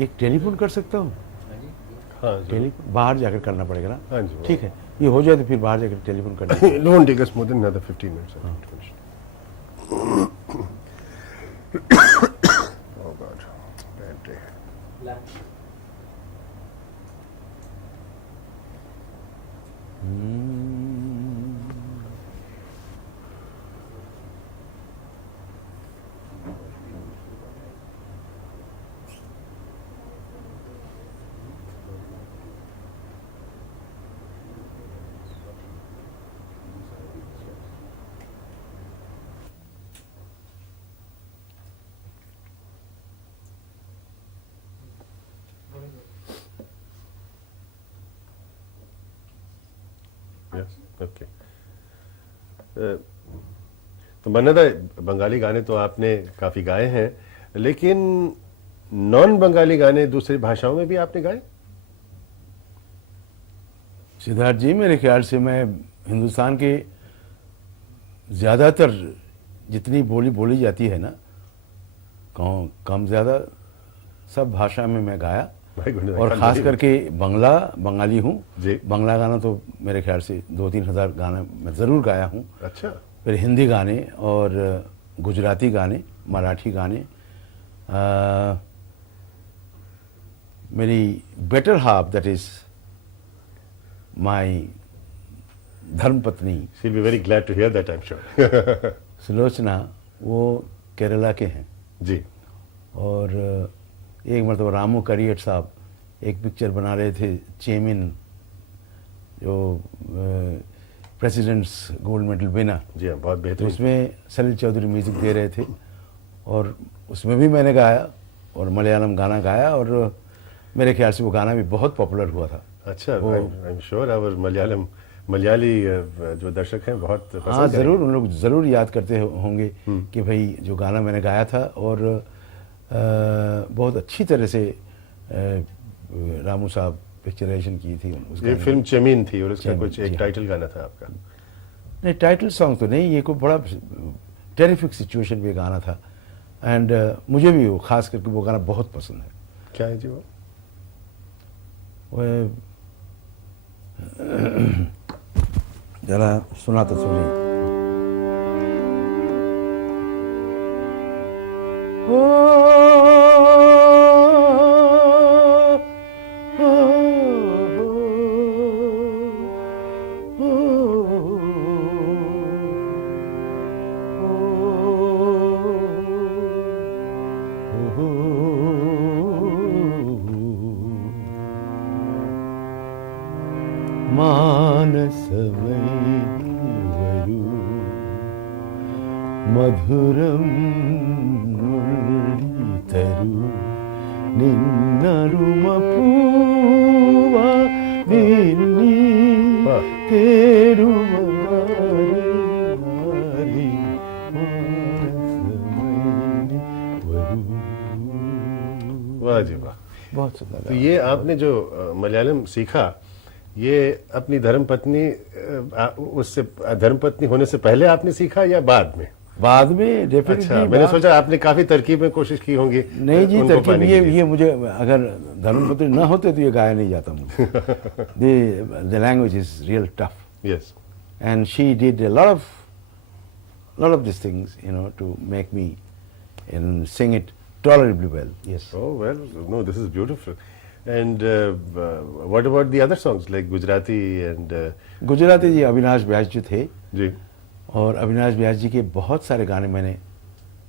एक टेलीफोन कर सकता हूँ? हाँ जी। टेलीफोन बाहर जाकर करना पड़ेगा ना? हाँ जी। ठीक है, ये हो जाए तो फिर बाहर जाकर टेलीफोन करना। It won't take us more than another 15 minutes. Oh God, bad day. Yes, okay. तो मन्नत है, बंगाली गाने तो आपने काफी गाए हैं, लेकिन नॉन बंगाली गाने दूसरी भाषाओं में भी आपने गाए? सिद्धार्थ जी, मेरे ख्याल से मैं हिंदुस्तान के ज़्यादातर जितनी बोली बोली जाती है ना, कम ज़्यादा सब भाषा में मैं गाया। My goodness, I और can't ख़ास believe it. करके बंगाली हूँ जी। बांग्ला गाना तो मेरे ख्याल से 2-3 हज़ार गाना मैं ज़रूर गाया हूँ। अच्छा। फिर हिंदी गाने और गुजराती गाने, मराठी गाने। मेरी better half, that is my धर्मपत्नी She'll be very glad to hear that, I'm sure. Sulochana, वो केरला के हैं। जी। और एक मरतबा रामू करियट साहब एक पिक्चर बना रहे थे, चेमिन, जो प्रेसिडेंट्स गोल्ड मेडल विनर। जी हाँ, बहुत तो बेहतरीन। उसमें सलील चौधरी म्यूज़िक दे रहे थे और उसमें भी मैंने गाया और मलयालम गाना गाया, और मेरे ख्याल से वो गाना भी बहुत पॉपुलर हुआ था। अच्छा, I am sure our Malayali जो दर्शक हैं बहुत हाँ, पसंद करेंगे। ज़रूर, उन लोग ज़रूर याद करते होंगे कि भाई जो गाना मैंने गाया था। और बहुत अच्छी तरह से रामू साहब पिक्चराइजेशन की थी उस ये गाने फिल्म की। चेमीन थी और उसका चेमीन, कुछ एक जी। टाइटल गाना था आपका। नहीं, टाइटल सॉन्ग तो नहीं, ये कोई बड़ा टेरिफिक सिचुएशन में गाना था। एंड मुझे भी वो खास करके वो गाना बहुत पसंद है। क्या है जी वो? वो जरा सुना तो सुनिए। మానసమైవరు మధురం నుడితరు నిన్నరుమ పూవ నిన్ని తేరువ మారి మానసమైవరు। वाह जी वाह। बहुत सुंदर। तो ये आपने जो मलयालम सीखा, ये अपनी धर्मपत्नी उससे धर्मपत्नी होने से पहले आपने सीखा या बाद में? बाद में डेफिनेटली। अच्छा, मैंने सोचा आपने काफी तरकीब में कोशिश की होंगी। नहीं जी, उनको तरकीब पाने के लिए। ये मुझे, अगर धर्मपत्नी न होते तो ये गाया नहीं जाता मुझे। The language is real tough Yes. And she did a lot of these things, you know, to make me and sing it tolerably well. Yes. Oh well, no, this is beautiful. And what about the other songs like Gujarati and Gujarati ji Avinash Vyas ji थे, जी। और अविनाश व्यास जी के बहुत सारे गाने मैंने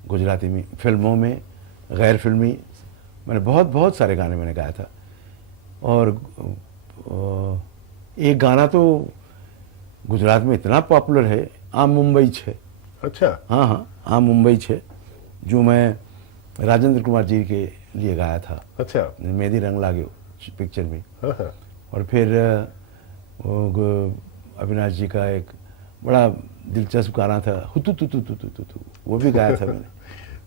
गुजराती में, फिल्मों में, गैर फिल्मी, मैंने बहुत सारे गाने मैंने गाया था। और एक गाना तो गुजरात में इतना पॉपुलर है, आ मुंबई छे। अच्छा। हाँ हाँ, आ मुंबई छे, जो मैं राजेंद्र कुमार जी के लिए गाया था। अच्छा। मेहंदी रंग लागे पिक्चर में। हाँ हाँ। और फिर अविनाश जी का एक बड़ा दिलचस्प गाना था, हुतु तु तु तु तु तु तु, वो भी गाया था मैंने,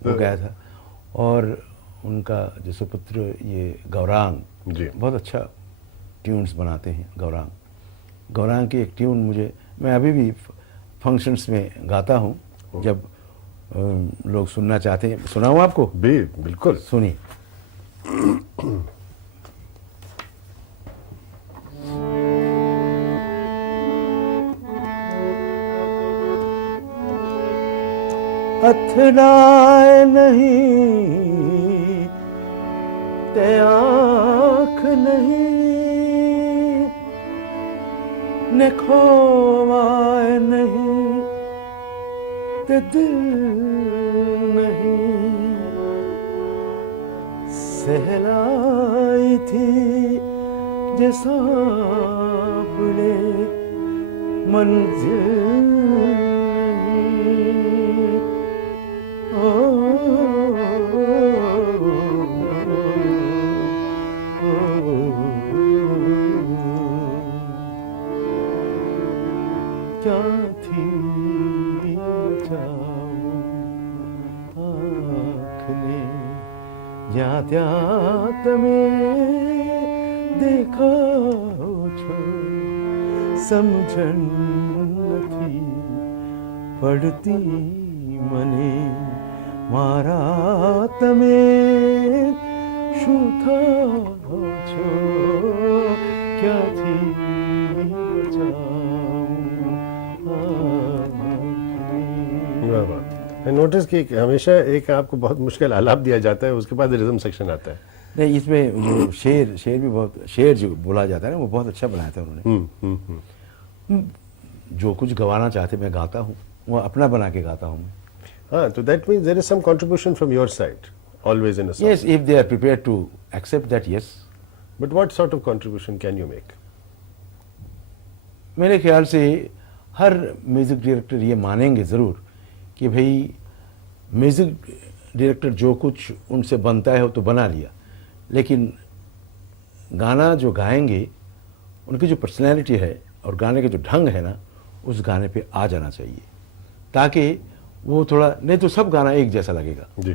वो गाया था। और उनका जो सुपुत्र ये गौरांग जी। बहुत अच्छा ट्यून्स बनाते हैं। गौरांग की एक ट्यून मुझे, मैं अभी भी फंक्शंस में गाता हूँ जब लोग सुनना चाहते हैं। सुनाऊँ आपको? बिल्कुल। सुनिए। અથડાય નહીં તે આંખ નહીં ને ખોવાય નહીં તે દિલ નહીં સહેલાઈથી જે સાંભળે મંઝિલ ક્યાંથી જાઉં આંખને જ્યાં ત્યાં તમે દેખાઓ છો સમજણ નથી પડતી મને મારા તમે શું થાઓ છો ક્યાંથી नोटिस कि हमेशा एक आपको बहुत मुश्किल आलाप दिया जाता है, उसके बाद रिदम सेक्शन आता है। नहीं, इसमें जो शेर भी बहुत, शेर जो बोला जाता है ना, वो बहुत अच्छा बनाया था उन्होंने। जो कुछ गवाना चाहते मैं गाता हूँ, वो अपना बना के गाता हूँ। हाँ, तो that means there is some contribution from your side always in a song. Yes, if they are prepared to accept that, yes. But what sort of contribution can you make? मेरे ख्याल से हर म्यूज़िक डायरेक्टर ये मानेंगे ज़रूर कि भाई music director जो कुछ उनसे बनता है वो तो बना लिया, लेकिन गाना जो गाएंगे उनकी जो पर्सनैलिटी है और गाने के जो ढंग है ना, उस गाने पे आ जाना चाहिए, ताकि वो थोड़ा, नहीं तो सब गाना एक जैसा लगेगा जी।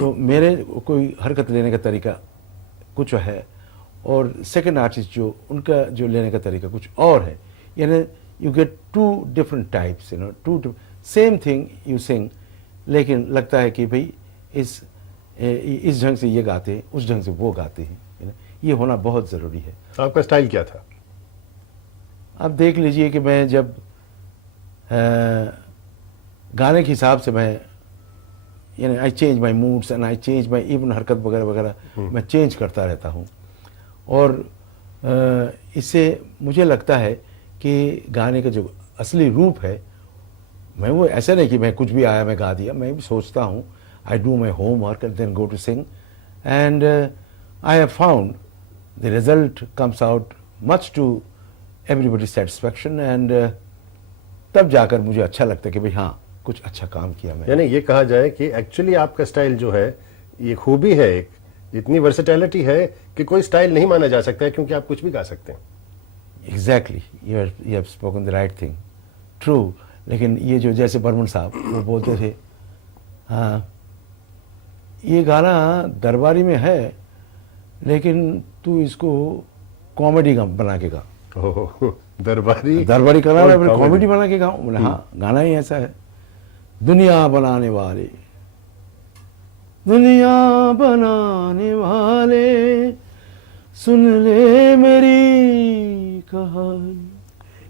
तो मेरे कोई हरकत लेने का तरीका कुछ है और सेकंड आर्टिस्ट जो उनका जो लेने का तरीका कुछ और है, यानी you get to different types, you know, to same thing you sing, लेकिन लगता है कि भाई इस ढंग से ये गाते हैं, उस ढंग से वो गाते हैं, you know, ये होना बहुत ज़रूरी है। आपका स्टाइल क्या था? आप देख लीजिए कि मैं जब गाने के हिसाब से मैं, यानी I change my moods and I change my even हरकत वगैरह वगैरह मैं चेंज करता रहता हूँ, और इससे मुझे लगता है कि गाने का जो असली रूप है, मैं वो ऐसा नहीं कि मैं कुछ भी आया मैं गा दिया, मैं भी सोचता हूँ, I do my homework and then go to sing, and I have found the result comes out much to everybody satisfaction, एंड तब जाकर मुझे अच्छा लगता है कि भाई हाँ, कुछ अच्छा काम किया मैं। यानी ये कहा जाए कि एक्चुअली आपका स्टाइल जो है, ये खूबी है, एक इतनी वर्सेटैलिटी है कि कोई स्टाइल नहीं माना जा सकता है, क्योंकि आप कुछ भी गा सकते हैं। Exactly, you have spoken the right thing, true. लेकिन ये जो जैसे बर्मन साहब वो बोलते थे, हाँ ये गाना दरबारी में है, लेकिन तू इसको कॉमेडी बना के गा। दरबारी गाना है, कॉमेडी बना के गाऊं? बोले हाँ, गाना ही ऐसा है। दुनिया बनाने वाले, दुनिया बनाने वाले, सुन ले मेरी कहानी,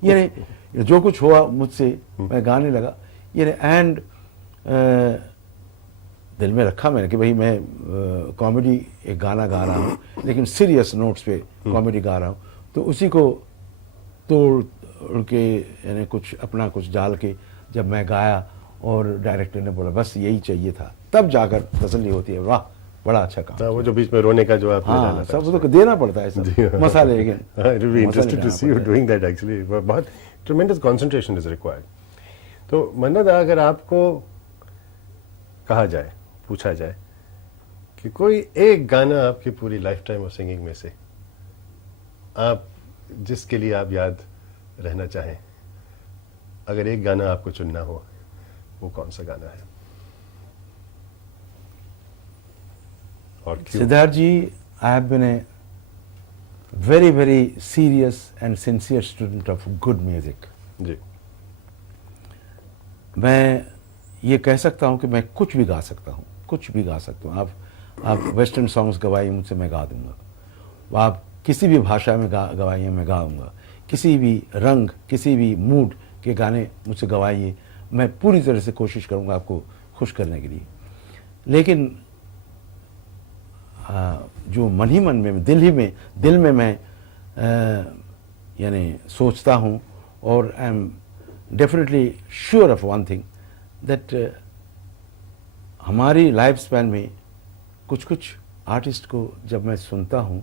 यानी जो कुछ हुआ मुझसे मैं गाने लगा, यानी एंड दिल में रखा मैंने कि भाई मैं कॉमेडी एक गाना गा रहा हूँ, लेकिन सीरियस नोट्स पे कॉमेडी गा रहा हूँ, तो उसी को तोड़ के, यानी कुछ अपना कुछ डाल के जब मैं गाया और डायरेक्टर ने बोला बस यही चाहिए था, तब जाकर तसल्ली होती है, वाह बड़ा अच्छा काम। वो जो बीच में रोने का जो आपने हाँ, सब तो देना पड़ता है सब मसाले, लेकिन interested to see you doing that, actually बहुत ट्रेमेंडस कंसंट्रेशन इज रिक्वायर्ड। तो मन्नत, अगर आपको कहा जाए, पूछा जाए कि कोई एक गाना आपकी पूरी लाइफ टाइम ऑफ सिंगिंग में से आप जिसके लिए आप याद रहना चाहें, अगर एक गाना आपको चुनना हो, वो कौन सा गाना है और क्यों? Siddharth ji, I have been a very very serious and sincere student of good music. जी। मैं ये कह सकता हूँ कि मैं कुछ भी गा सकता हूँ, कुछ भी गा सकता हूँ। आप वेस्टर्न सॉन्ग्स गवाइए मुझसे, मैं गा दूंगा। आप किसी भी भाषा में गवाइए, मैं गाऊंगा। किसी भी रंग, किसी भी मूड के गाने मुझसे गवाइए, मैं पूरी तरह से कोशिश करूंगा आपको खुश करने के लिए। लेकिन जो मन ही मन में, दिल में मैं यानी सोचता हूँ, और I am definitely sure of one thing that हमारी लाइफ स्पैन में कुछ आर्टिस्ट को जब मैं सुनता हूँ,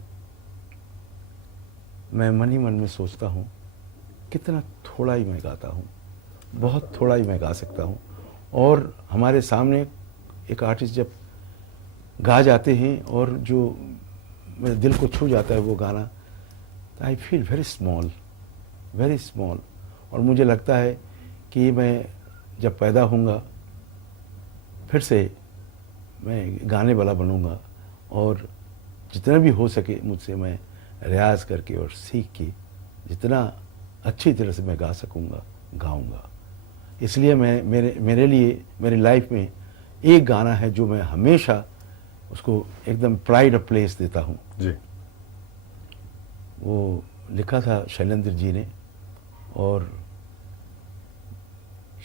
मैं मन ही मन में सोचता हूँ कितना थोड़ा ही मैं गाता हूँ, बहुत थोड़ा ही मैं गा सकता हूँ। और हमारे सामने एक आर्टिस्ट जब गा जाते हैं और जो मेरे दिल को छू जाता है वो गाना, I feel very small, very small. और मुझे लगता है कि मैं जब पैदा होऊंगा फिर से मैं गाने वाला बनूंगा, और जितना भी हो सके मुझसे मैं रियाज करके और सीख के जितना अच्छी तरह से मैं गा सकूंगा, गाऊंगा। इसलिए मैं मेरे लिए मेरी लाइफ में एक गाना है जो मैं हमेशा उसको एकदम प्राइड ऑफ प्लेस देता हूँ जी। वो लिखा था शैलेंद्र जी ने और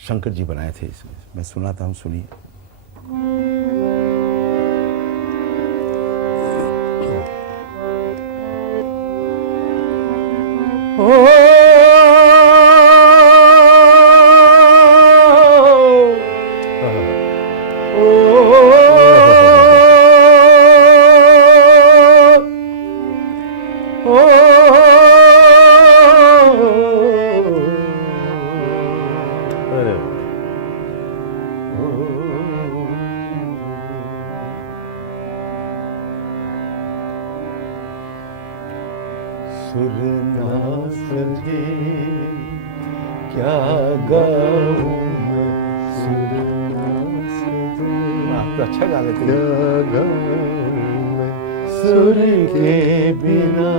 शंकर जी बनाए थे। इसमें मैं सुनाता हूँ, सुनिए। अरे सुर ना सजे क्या गाऊं मैं, सुर ना सजे। आप तो अच्छा गा लेते हैं। क्या गाऊं मैं सुर के बिना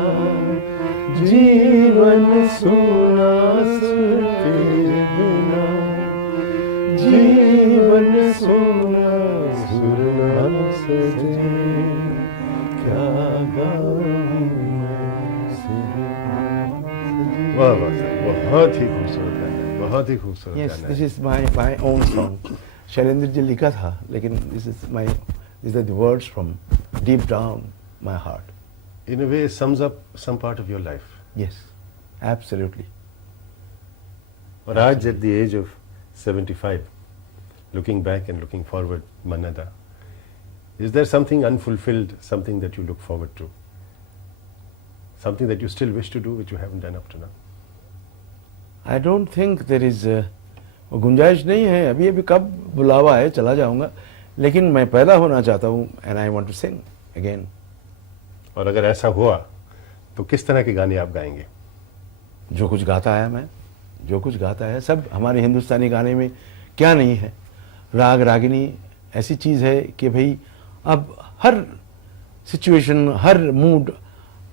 जीवन सुना, सुर के बिना जीवन सुना, सुर ना सजे क्या गाऊं मैं, सुर ना सजे। वाह वाह साहब, बहुत ही खूबसूरत गाना है, बहुत ही खूबसूरत Yes, गाना this है। is my own song. Shailendra ji लिखा था, लेकिन these are the words from deep down my heart. In a way, sums up some part of your life. Yes, absolutely. और आज at the age of 75, looking back and looking forward, Mannada, is there something unfulfilled, something that you look forward to? Something that you still wish to do which you haven't done up to now? I don't think there is गुंजाइश नहीं है। अभी अभी कब बुलावा है चला जाऊंगा, लेकिन मैं पैदा होना चाहता हूँ and I want to sing again. और अगर ऐसा हुआ तो किस तरह के गाने आप गाएंगे? जो कुछ गाता है मैं, जो कुछ गाता है सब हमारे हिंदुस्तानी गाने में क्या नहीं है। राग रागिनी ऐसी चीज़ है कि भाई अब हर सिचुएशन, हर मूड,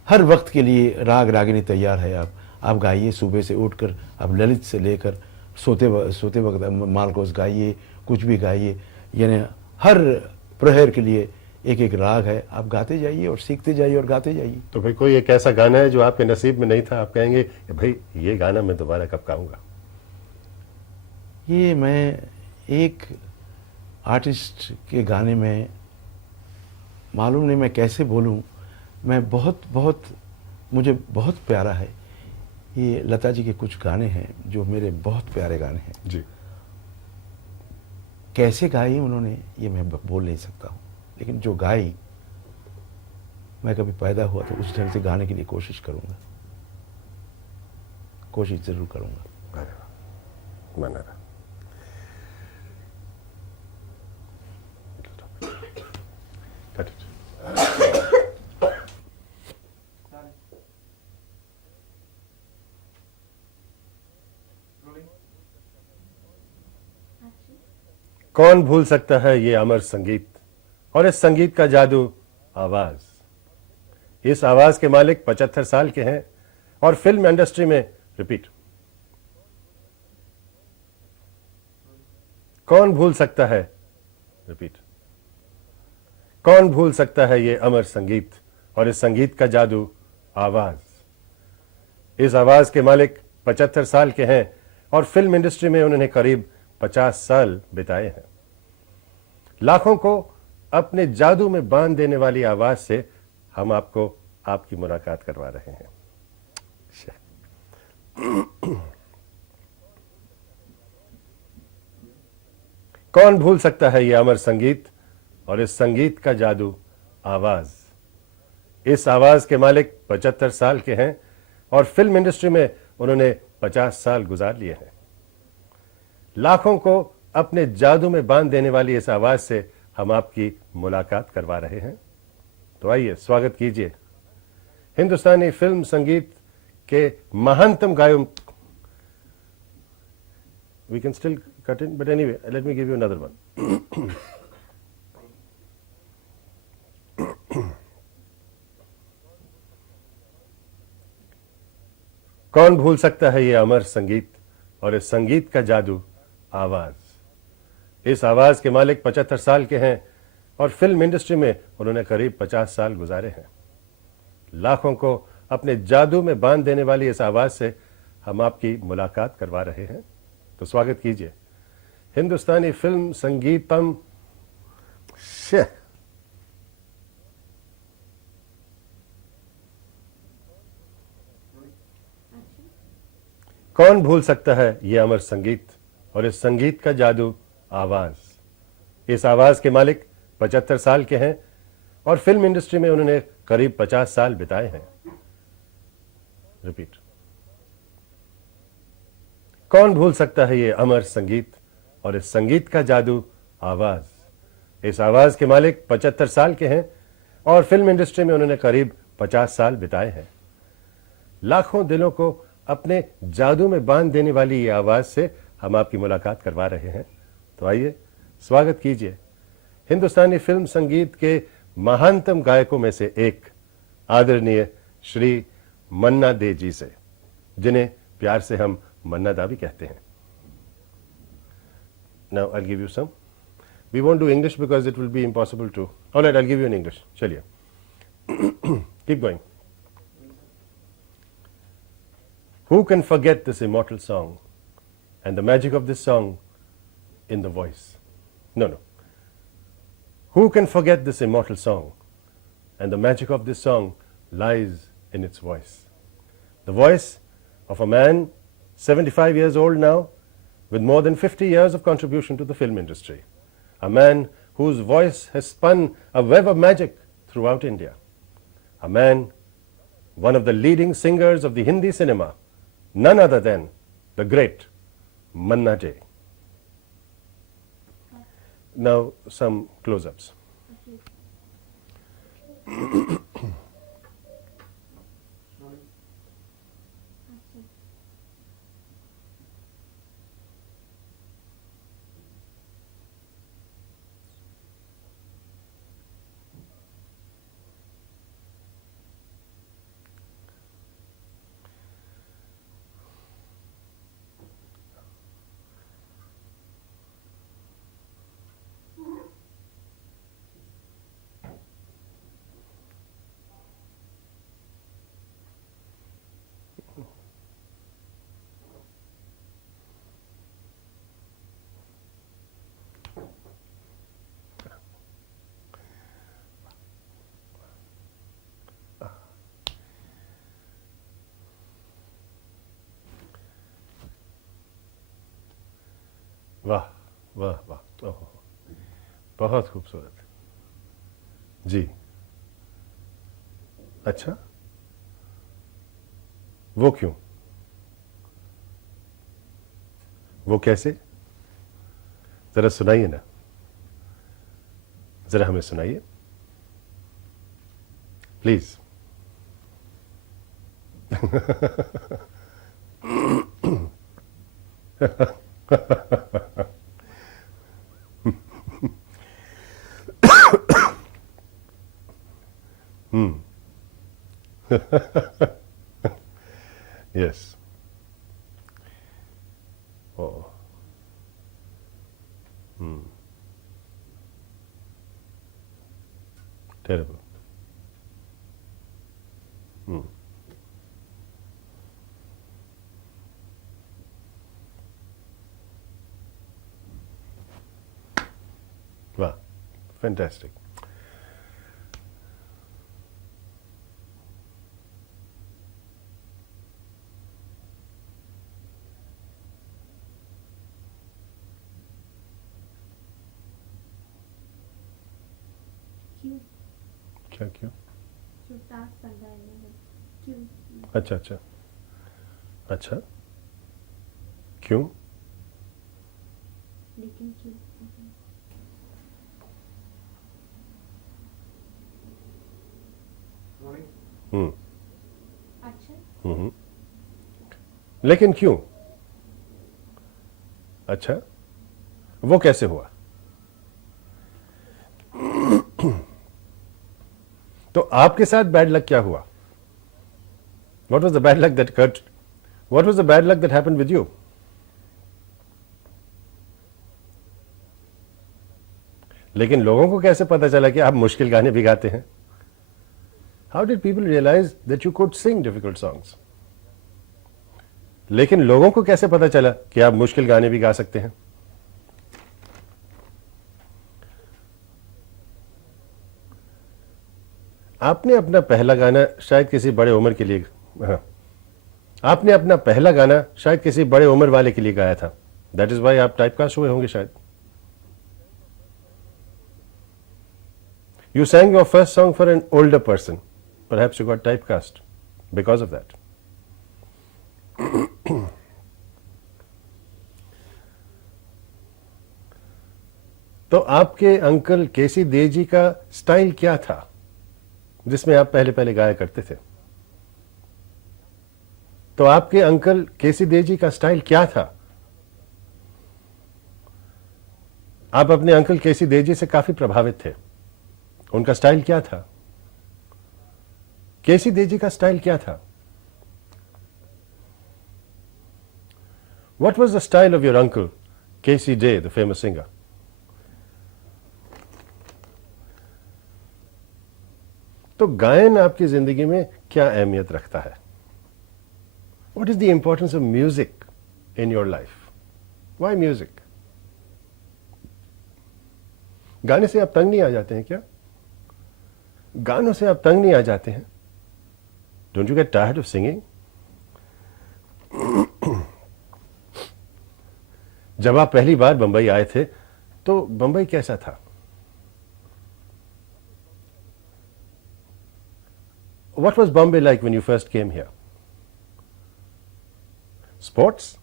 हर वक्त के लिए राग रागिनी तैयार है। आप गाइए, सुबह से उठकर आप ललित से लेकर सोते वक्त मालकोस गाइए, कुछ भी गाइए, यानी हर प्रहर के लिए एक एक राग है। आप गाते जाइए और सीखते जाइए और गाते जाइए। तो भाई कोई एक ऐसा गाना है जो आपके नसीब में नहीं था, आप कहेंगे कि भाई ये गाना मैं दोबारा कब गाऊंगा? ये मैं एक आर्टिस्ट के गाने में, मालूम नहीं मैं कैसे बोलूं, मैं बहुत मुझे बहुत प्यारा है। ये लता जी के कुछ गाने हैं जो मेरे बहुत प्यारे गाने हैं। जी। कैसे गाई उन्होंने ये मैं बोल नहीं सकता हूँ, लेकिन जो गाई, मैं कभी पैदा हुआ तो उस ढंग से गाने के लिए कोशिश करूँगा, कोशिश ज़रूर करूँगा। अरे वाह, मन्नदा। Cut it. कौन भूल सकता है ये अमर संगीत और इस संगीत का जादू, आवाज। इस आवाज के मालिक 75 साल के हैं और फिल्म इंडस्ट्री में रिपीट। कौन भूल सकता है, रिपीट, कौन भूल सकता है ये अमर संगीत और इस संगीत का जादू आवाज। इस आवाज के मालिक 75 साल के हैं और फिल्म इंडस्ट्री में उन्होंने करीब 50 साल बिताए हैं। लाखों को अपने जादू में बांध देने वाली आवाज से हम आपको आपकी मुलाकात करवा रहे हैं। कौन भूल सकता है ये अमर संगीत और इस संगीत का जादू आवाज। इस आवाज के मालिक 75 साल के हैं और फिल्म इंडस्ट्री में उन्होंने 50 साल गुजार लिए हैं। लाखों को अपने जादू में बांध देने वाली इस आवाज से हम आपकी मुलाकात करवा रहे हैं। तो आइए स्वागत कीजिए हिंदुस्तानी फिल्म संगीत के महानतम गायक। We can still cut in, but anyway, let me give you another one. कौन भूल सकता है ये अमर संगीत और इस संगीत का जादू आवाज। इस आवाज के मालिक 75 साल के हैं और फिल्म इंडस्ट्री में उन्होंने करीब 50 साल गुजारे हैं। लाखों को अपने जादू में बांध देने वाली इस आवाज से हम आपकी मुलाकात करवा रहे हैं। तो स्वागत कीजिए हिंदुस्तानी फिल्म संगीतम कौन भूल सकता है ये अमर संगीत और इस संगीत का जादू आवाज। इस आवाज के मालिक 75 साल के हैं और फिल्म इंडस्ट्री में उन्होंने करीब 50 साल बिताए हैं। रिपीट। कौन भूल सकता है ये अमर संगीत और इस संगीत का जादू आवाज। इस आवाज के मालिक 75 साल के हैं और फिल्म इंडस्ट्री में उन्होंने करीब 50 साल बिताए हैं। लाखों दिलों को अपने जादू में बांध देने वाली ये आवाज से हम आपकी मुलाकात करवा रहे हैं। तो आइए स्वागत कीजिए हिंदुस्तानी फिल्म संगीत के महानतम गायकों में से एक आदरणीय श्री मन्ना दे जी से, जिन्हें प्यार से हम मन्ना दा भी कहते हैं। Now I'll give you some. We won't do English because it will be impossible to. All right, I'll give you in English. चलिए keep going. Who can forget this immortal song and the magic of this song in the voice? No. Who can forget this immortal song and the magic of this song lies in its voice? The voice of a man 75 years old now with more than 50 years of contribution to the film industry. A man whose voice has spun a web of magic throughout India. A man, one of the leading singers of the Hindi cinema, none other than the great Manna Jay. Now some close-ups. वाह वाह वाह, ओह बहुत खूबसूरत जी। अच्छा, वो क्यों, वो कैसे, जरा सुनाइए ना, जरा हमें सुनाइए प्लीज। Yes. Oh. टेरेबल। वाह, फैंटास्टिक। क्यों क्या क्यों? जो टास्क बन रहा है ना, क्यों अच्छा अच्छा अच्छा, क्यों? लेकिन क्यों हम्म अच्छा हम्म। लेकिन क्यों? अच्छा, वो कैसे हुआ? तो आपके साथ बैड लक क्या हुआ? What was the bad luck that occurred? What was the bad luck that happened with you? लेकिन लोगों को कैसे पता चला कि आप मुश्किल गाने भी गाते हैं? How did people realize that you could sing difficult songs? लेकिन लोगों को कैसे पता चला कि आप मुश्किल गाने भी गा सकते हैं? आपने अपना पहला गाना शायद किसी बड़े उम्र के लिए, हाँ, आपने अपना पहला गाना शायद किसी बड़े उम्र वाले के लिए गाया था। दैट इज वाई आप टाइपकास्ट हुए होंगे शायद। You sang your first song for an older person. Perhaps you got typecast because of that. तो आपके अंकल केसी दे जी का स्टाइल क्या था जिसमें आप पहले पहले गाया करते थे? तो आपके अंकल केसी दे जी का स्टाइल क्या था? आप अपने अंकल केसी दे जी से काफी प्रभावित थे। उनका स्टाइल क्या था? केसी दे जी का स्टाइल क्या था? What was the style of your uncle, Casey Day, the famous singer? तो गायन आपकी जिंदगी में क्या अहमियत रखता है? What is the importance of music in your life? Why music? गाने से आप तंग नहीं आ जाते हैं क्या? गानों से आप तंग नहीं आ जाते हैं? Don't you get tired of singing? जब आप पहली बार बंबई आए थे तो बंबई कैसा था? What was Bombay like when you first came here? Sports?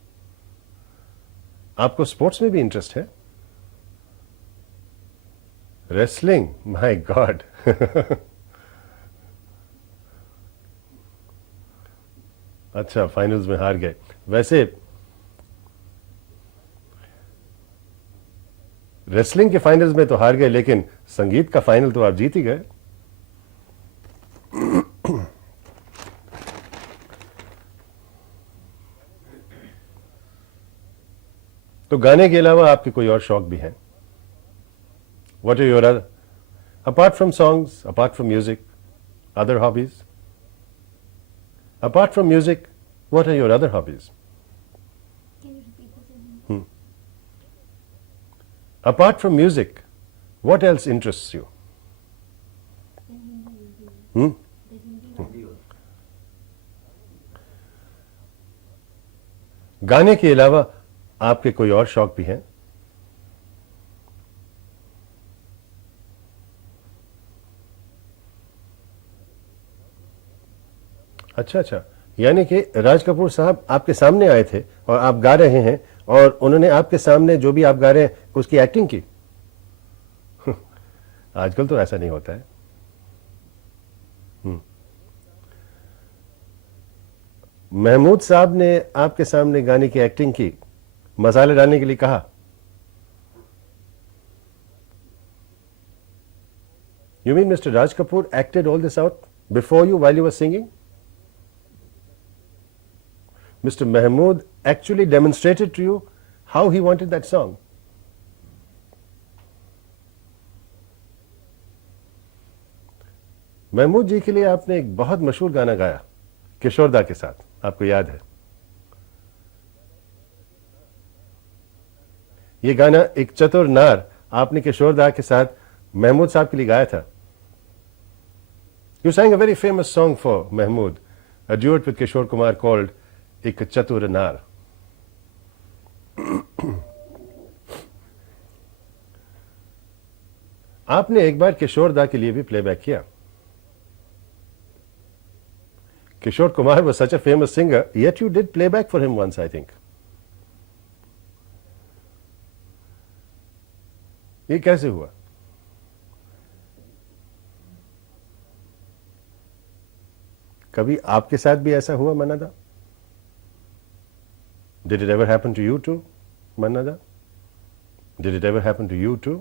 आपको स्पोर्ट्स में भी इंटरेस्ट है? रेसलिंग? My God. अच्छा, फाइनल्स में हार गए। वैसे रेसलिंग के फाइनल्स में तो हार गए, लेकिन संगीत का फाइनल तो आप जीत ही गए। तो गाने के अलावा आपके कोई और शौक भी हैं? What are your other, apart from songs, apart from music, other hobbies? Apart from music, what are your other hobbies? Can you repeat the sentence? Apart from music, what else interests you? In Hindi, Hmm? the Hindi one. गाने के अलावा आपके कोई और शौक भी हैं? अच्छा अच्छा, यानी कि राज कपूर साहब आपके सामने आए थे और आप गा रहे हैं और उन्होंने आपके सामने जो भी आप गा रहे हैं उसकी एक्टिंग की। आजकल तो ऐसा नहीं होता है। महमूद साहब ने आपके सामने गाने की एक्टिंग की, मसाले डालने के लिए कहा। You mean Mr. Raj Kapoor acted all this out before you while you were singing? Mr. Mahmood actually demonstrated to you how he wanted that song. Mahmood जी के लिए आपने एक बहुत मशहूर गाना गाया किशोरदा के साथ, आपको याद है? ये गाना एक चतुर नार आपने किशोरदा के साथ महमूद साहब के लिए गाया था. You sang a very famous song for Mahmood, a duet with Kishore Kumar called एक चतुर नार. आपने एक बार किशोरदा के लिए भी प्लेबैक किया. Kishore Kumar was such a famous singer, yet you did playback for him once, I think. ये कैसे हुआ? कभी आपके साथ भी ऐसा हुआ मन्ना? Did it ever happen to you too, Mannada? Did it ever happen to you too?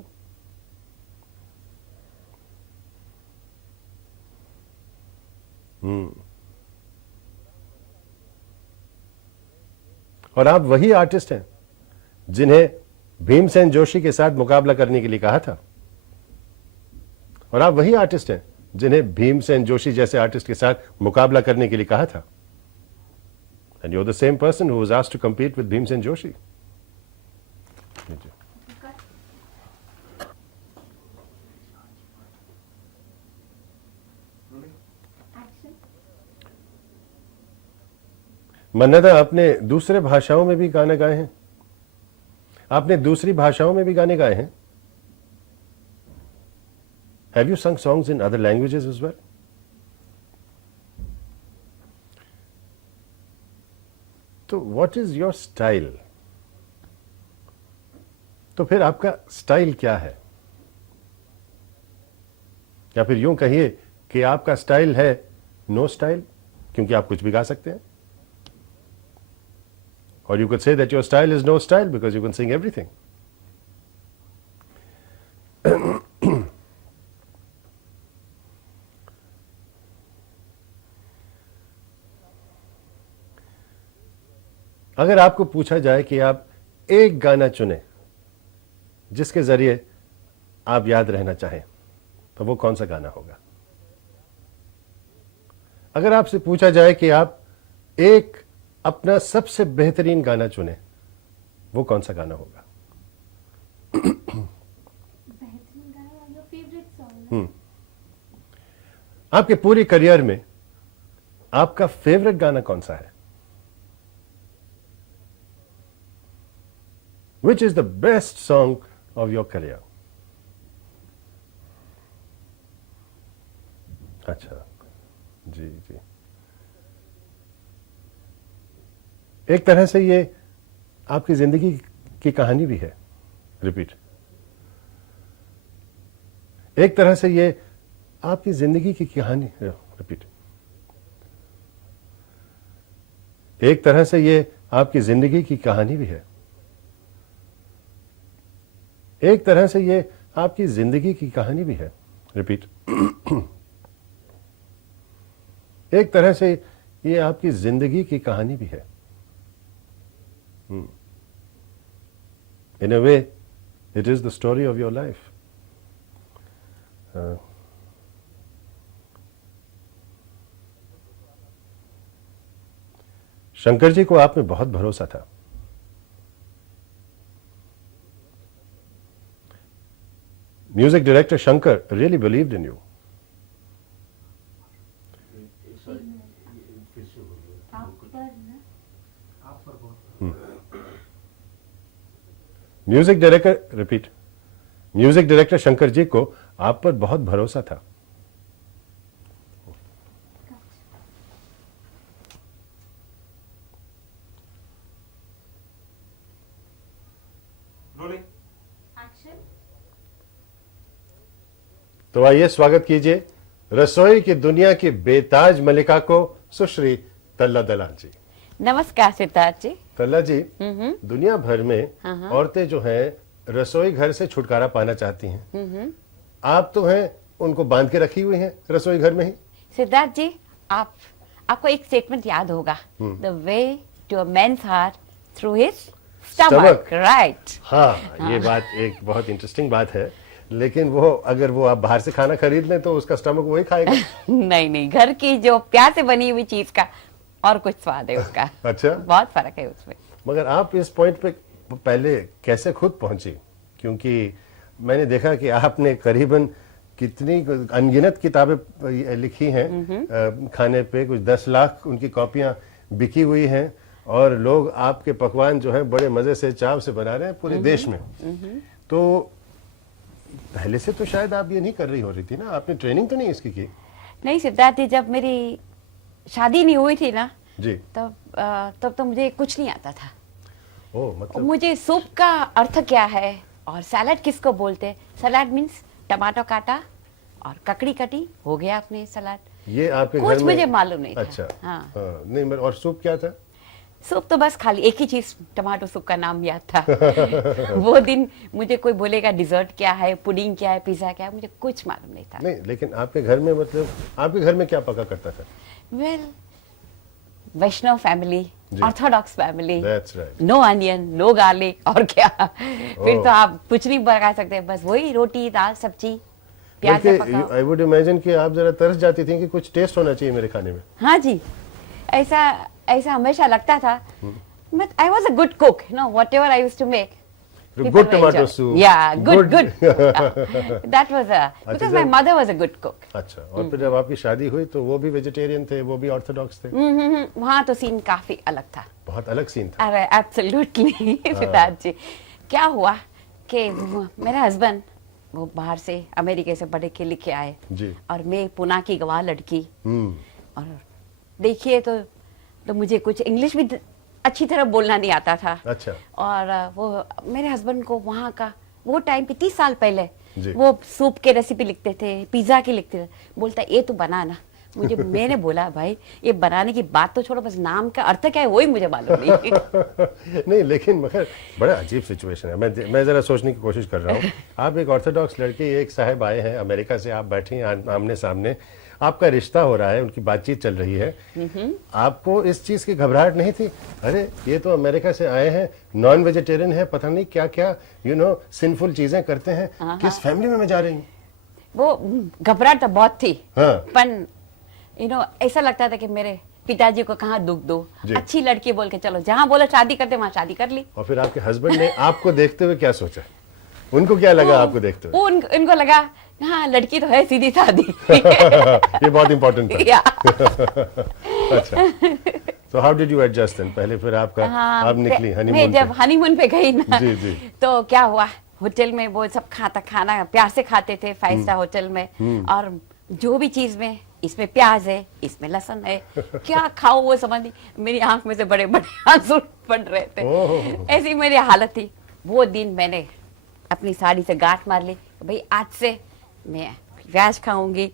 और आप वही आर्टिस्ट हैं जिन्हें भीमसेन जोशी के साथ मुकाबला करने के लिए कहा था. और आप वही आर्टिस्ट हैं जिन्हें भीमसेन जोशी जैसे आर्टिस्ट के साथ मुकाबला करने के लिए कहा था. And you're the same person who was asked to compete with Bhimsen Joshi. Action. मन्नदा, आपने दूसरे भाषाओं में भी गाने गाए हैं? आपने दूसरी भाषाओं में भी गाने गाए हैं? Have you sung songs in other languages as well? तो what is your style? तो फिर आपका स्टाइल क्या है? या फिर यूं कहिए कि आपका स्टाइल है नो स्टाइल, क्योंकि आप कुछ भी गा सकते हैं. Or you could say that your style is no style because you can sing everything. अगर आपको पूछा जाए कि आप एक गाना चुने जिसके जरिए आप याद रहना चाहें, तो वो कौन सा गाना होगा? अगर आपसे पूछा जाए कि आप एक अपना सबसे बेहतरीन गाना चुने, वो कौन सा गाना होगा? बेहतरीन गाना, your favorite song. आपके पूरी करियर में आपका फेवरेट गाना कौन सा है? Which is the best song of your career? अच्छा, जी जी. एक तरह से ये आपकी जिंदगी की कहानी भी है. रिपीट. एक तरह से ये आपकी जिंदगी की कहानी. रिपीट. एक तरह से ये आपकी जिंदगी की कहानी भी है. एक तरह से ये आपकी जिंदगी की कहानी भी है. रिपीट. एक तरह से ये आपकी जिंदगी की कहानी भी है. In a way, it is the story of your life. Shankar ji को आप में बहुत भरोसा था. Music director Shankar really believed in you. Music director. Repeat. Music director Shankar ji को आप पर बहुत भरोसा था. Action. तो आइए स्वागत कीजिए रसोई की दुनिया की बेताज मलिका को, सुश्री तल्ला दलाल जी. नमस्कार सिद्धार्थ जी. तल्ला जी, दुनिया भर में औरतें जो हैं रसोई घर से छुटकारा पाना चाहती हैं. आप तो हैं उनको बांध के रखी हुई हैं रसोई घर में ही. सिद्धार्थ जी, आपको एक स्टेटमेंट याद होगा, the way to a man's heart through his stomach, right? हाँ, ये बात एक बहुत इंटरेस्टिंग बात है. लेकिन वो अगर वो आप बाहर से खाना खरीद लें तो उसका स्टमक वही खाएगा। नहीं नहीं, घर की जो प्यार से बनी हुई चीज का और कुछ स्वाद है उसका। अच्छा। बहुत फर्क है उसमें। मगर आप इस पॉइंट पे पहले कैसे खुद पहुंची? क्योंकि मैंने देखा कि आपने करीबन कितनी अनगिनत किताबें लिखी हैं खाने पे, कुछ 10 लाख उनकी कॉपियां बिकी हुई हैं और लोग आपके पकवान जो है बड़े मजे से चाव से बना रहे हैं पूरे देश में। तो पहले से तो शायद आप ये नहीं कर रही हो रही थी ना, आपने ट्रेनिंग तो नहीं इसकी की? नहीं सिद्धार्थ जी, जब मेरी शादी नहीं हुई थी ना जी। तब तो मुझे कुछ नहीं आता था। ओ, मतलब मुझे सूप का अर्थ क्या है और सैलड किसको बोलते हैं। सलाद मीन्स टमाटो काटा और ककड़ी कटी, हो गया अपने सलाद। ये आपके कुछ घर में मुझे मालूम नहीं था। अच्छा। हाँ। नहीं, और सूप क्या था? सूप तो बस खाली एक ही चीज, टमाटो सूप का नाम याद था। वो दिन मुझे कोई बोलेगा डिजर्ट क्या है, पुडिंग क्या है, पिज्जा क्या है, मुझे कुछ मालूम नहीं था। नहीं, लेकिन आपके घर में, मतलब आपके घर में क्या पका करता था? Well, Vaishnav family, orthodox family, That's right. No onion, no garlic, और क्या फिर तो आप कुछ नहीं पका सकते, बस वही रोटी दाल सब्जी प्यार से पकाओ। आई वुड इमेजिन कि आप जरा तरस जाती थी कि कुछ टेस्ट होना चाहिए मेरे खाने में। हाँ जी, ऐसा हमेशा लगता था। But I was a good cook, no whatever I used to make. Good tomato soup. Yeah, good. That was because अच्छा, my mother was a good cook. अच्छा, और फिर जब आपकी शादी हुई तो वो भी वेजिटेरियन थे, वो भी ऑर्थोडॉक्स थे? वहाँ तो सीन काफी अलग था। बहुत अलग सीन था। अरे एब्सोल्युटली सिद्धार्थ जी, क्या हुआ कि मेरा हस्बैंड वो बाहर से अमेरिका से पढ़ के लिखे आए जी। और मैं पुणे की गवाह लड़की, और देखिए तो मुझे कुछ इंग्लिश भी अच्छी तरह बोलना नहीं आता था। अच्छा। और वो मेरे हस्बैंड को वहाँ का वो टाइम पे 30 साल पहले जी। वो सूप के रेसिपी लिखते थे, पिज्जा की लिखते थे। बोलता ये तो बना ना, मैंने बोला भाई ये बनाने की बात तो छोड़ो, बस नाम का अर्थ क्या है वही मुझे मालूम नहीं। नहीं, लेकिन मगर बड़ा अजीब सिचुएशन है। मैं जरा सोचने की कोशिश कर रहा हूँ। आप एक ऑर्थोडॉक्स लड़की, एक साहब आए हैं अमेरिका से, आप बैठी हैं आमने सामने, आपका रिश्ता हो रहा है, उनकी बातचीत चल रही है, आपको इस चीज की घबराहट नहीं थी? अरे ये तो अमेरिका से आए हैं, नॉन वेजिटेरियन है, पता नहीं क्या क्या सिंफुल चीजें करते हैं, किस फैमिली में मैं जा रही हूँ? वो घबराहट तो बहुत थी। हाँ। पर ऐसा लगता था कि मेरे पिताजी को कहाँ दुख दो, अच्छी लड़की बोल के चलो जहाँ बोला शादी करते वहां शादी कर ली। और फिर आपके हस्बैंड ने आपको देखते हुए क्या सोचा? उनको क्या लगा आपको देखते हुए? उनको लगा हाँ लड़की तो है, सीधी सादी। ये बहुत इंपॉर्टेंट था। Yeah. अच्छा, तो how did you adjust then? पहले फिर आपका आप निकली मैं हनीमून जब हनीमून पे गई ना, जी, जी। तो क्या हुआ, होटल में वो सब खाना प्यार से खाते थे 5 स्टार होटल में, और जो भी चीज में इसमें प्याज है, इसमें लहसुन है, क्या खाओ वो समझ नहीं, मेरी आंख में से बड़े बड़े आंसू पड़ रहे थे। ऐसी मेरी हालत थी। वो दिन मैंने अपनी साड़ी से गांठ मार ली, भाई आज से मैं प्याज खाऊंगी,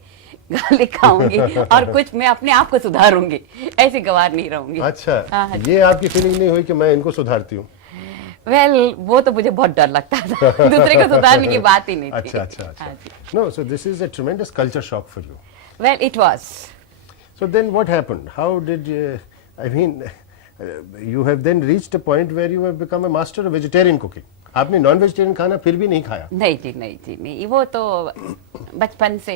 गार्लिक खाऊंगी और कुछ मैं अपने आप को सुधारूंगी, ऐसे गवार नहीं रहूंगी। अच्छा। हाँ, ये आपकी फीलिंग नहीं हुई कि मैं इनको सुधारती हूँ? वेल, वो तो मुझे बहुत डर लगता था। दूसरे को सुधारने की बात ही नहीं थी। अच्छा। No, so this is a tremendous culture shock for you. Well, it was. So then what happened? How did I mean, you have then reached a point where you have become a master of vegetarian cooking. आपने non vegetarian खाना फिर भी नहीं खाया? नहीं, वो तो बचपन से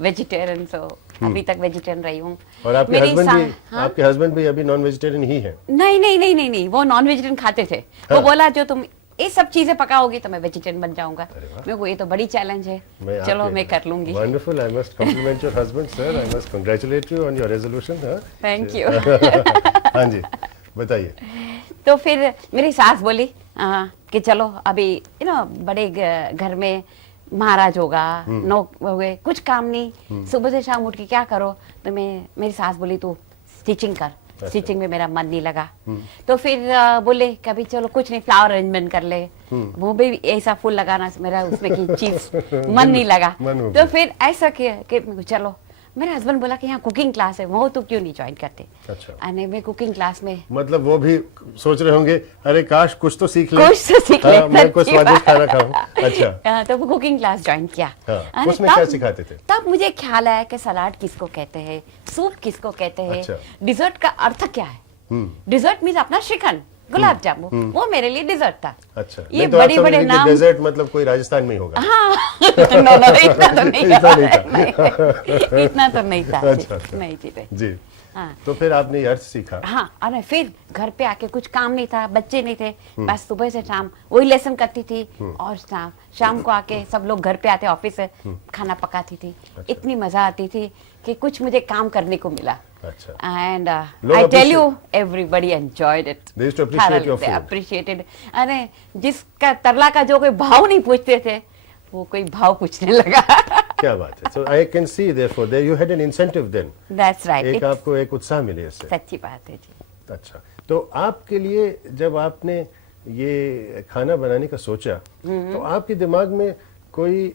वेजिटेरियन, सो अभी तक वेजिटेरियन रही हूँ। और आपके हस्बैंड भी अभी नॉन वेजिटेरियन ही है? नहीं, वो नॉन वेजिटेरियन खाते थे। वो बोला जो तुम ये सब चीजें पकाओगी तो मैं वेजिटेरियन बन जाऊंगा। मेरे को ये तो बड़ी चैलेंज है, चलो मैं कर लूंगी। Wonderful, I must compliment your husband, sir. I must congratulate you on your resolution. Thank you. हाँ जी, बताइए। तो फिर मेरी सास बोली कि चलो अभी बड़े घर में महाराज होगा, नौक हो गए, कुछ काम नहीं, सुबह से शाम उठ के क्या करो। तो मेरी सास बोली तू स्टिचिंग कर। स्टिचिंग में मेरा मन नहीं लगा। तो फिर बोले कभी चलो कुछ नहीं, फ्लावर अरेंजमेंट कर ले, वो भी ऐसा फूल लगाना मेरा उसमें की चीज मन नहीं लगा। तो फिर ऐसा किया कि चलो, मेरा हस्बैंड बोला कि यहाँ कुकिंग क्लास है, वो तो क्यों नहीं ज्वाइन करते। अच्छा। और मैं कुकिंग क्लास में, मतलब वो भी सोच रहे होंगे अरे काश कुछ तो सीख ले, मैं कुछ स्वादिष्ट खाना खाऊं। अच्छा। तो वो कुकिंग क्लास ज्वाइन किया। उसमें क्या सिखाते थे? तब मुझे ख्याल आया कि सलाद किसको कहते हैं, सूप किसको कहते हैं, डिजर्ट का अर्थ क्या है। डिजर्ट मीन्स अपना श्रीखंड, गुलाब जामुन, वो मेरे लिए डिजर्ट था। अच्छा, ये नहीं तो आप बड़े समझ बड़े लीजिए नाम, डेजर्ट मतलब कोई राजस्थान में ही होगा। हाँ नो नो इतना तो नहीं इतना नहीं था। नहीं, इतना तो नहीं था जी। अच्छा, अच्छा। नहीं जी नहीं। जी, हाँ तो फिर आपने ये अर्थ सीखा। हाँ, और फिर घर पे आके कुछ काम नहीं था, बच्चे नहीं थे, बस सुबह से शाम वही लेसन करती थी, और शाम को आके सब लोग घर पे आते ऑफिस से, खाना पकाती थी। इतनी मजा आती थी कि कुछ मुझे काम करने को मिला। अच्छा, एंड लोग I tell you everybody enjoyed it, They used to appreciate your food. Appreciated. अरे जिसका तरला का जो कोई भाव नहीं पूछते थे, वो कोई भाव पूछने लगा। क्या बात है। So I can see therefore there you had an incentive then. That's right, एक आपको एक उत्साह मिले इससे। सच्ची बात है जी। अच्छा, तो आपके लिए जब आपने ये खाना बनाने का सोचा, तो आपके दिमाग में कोई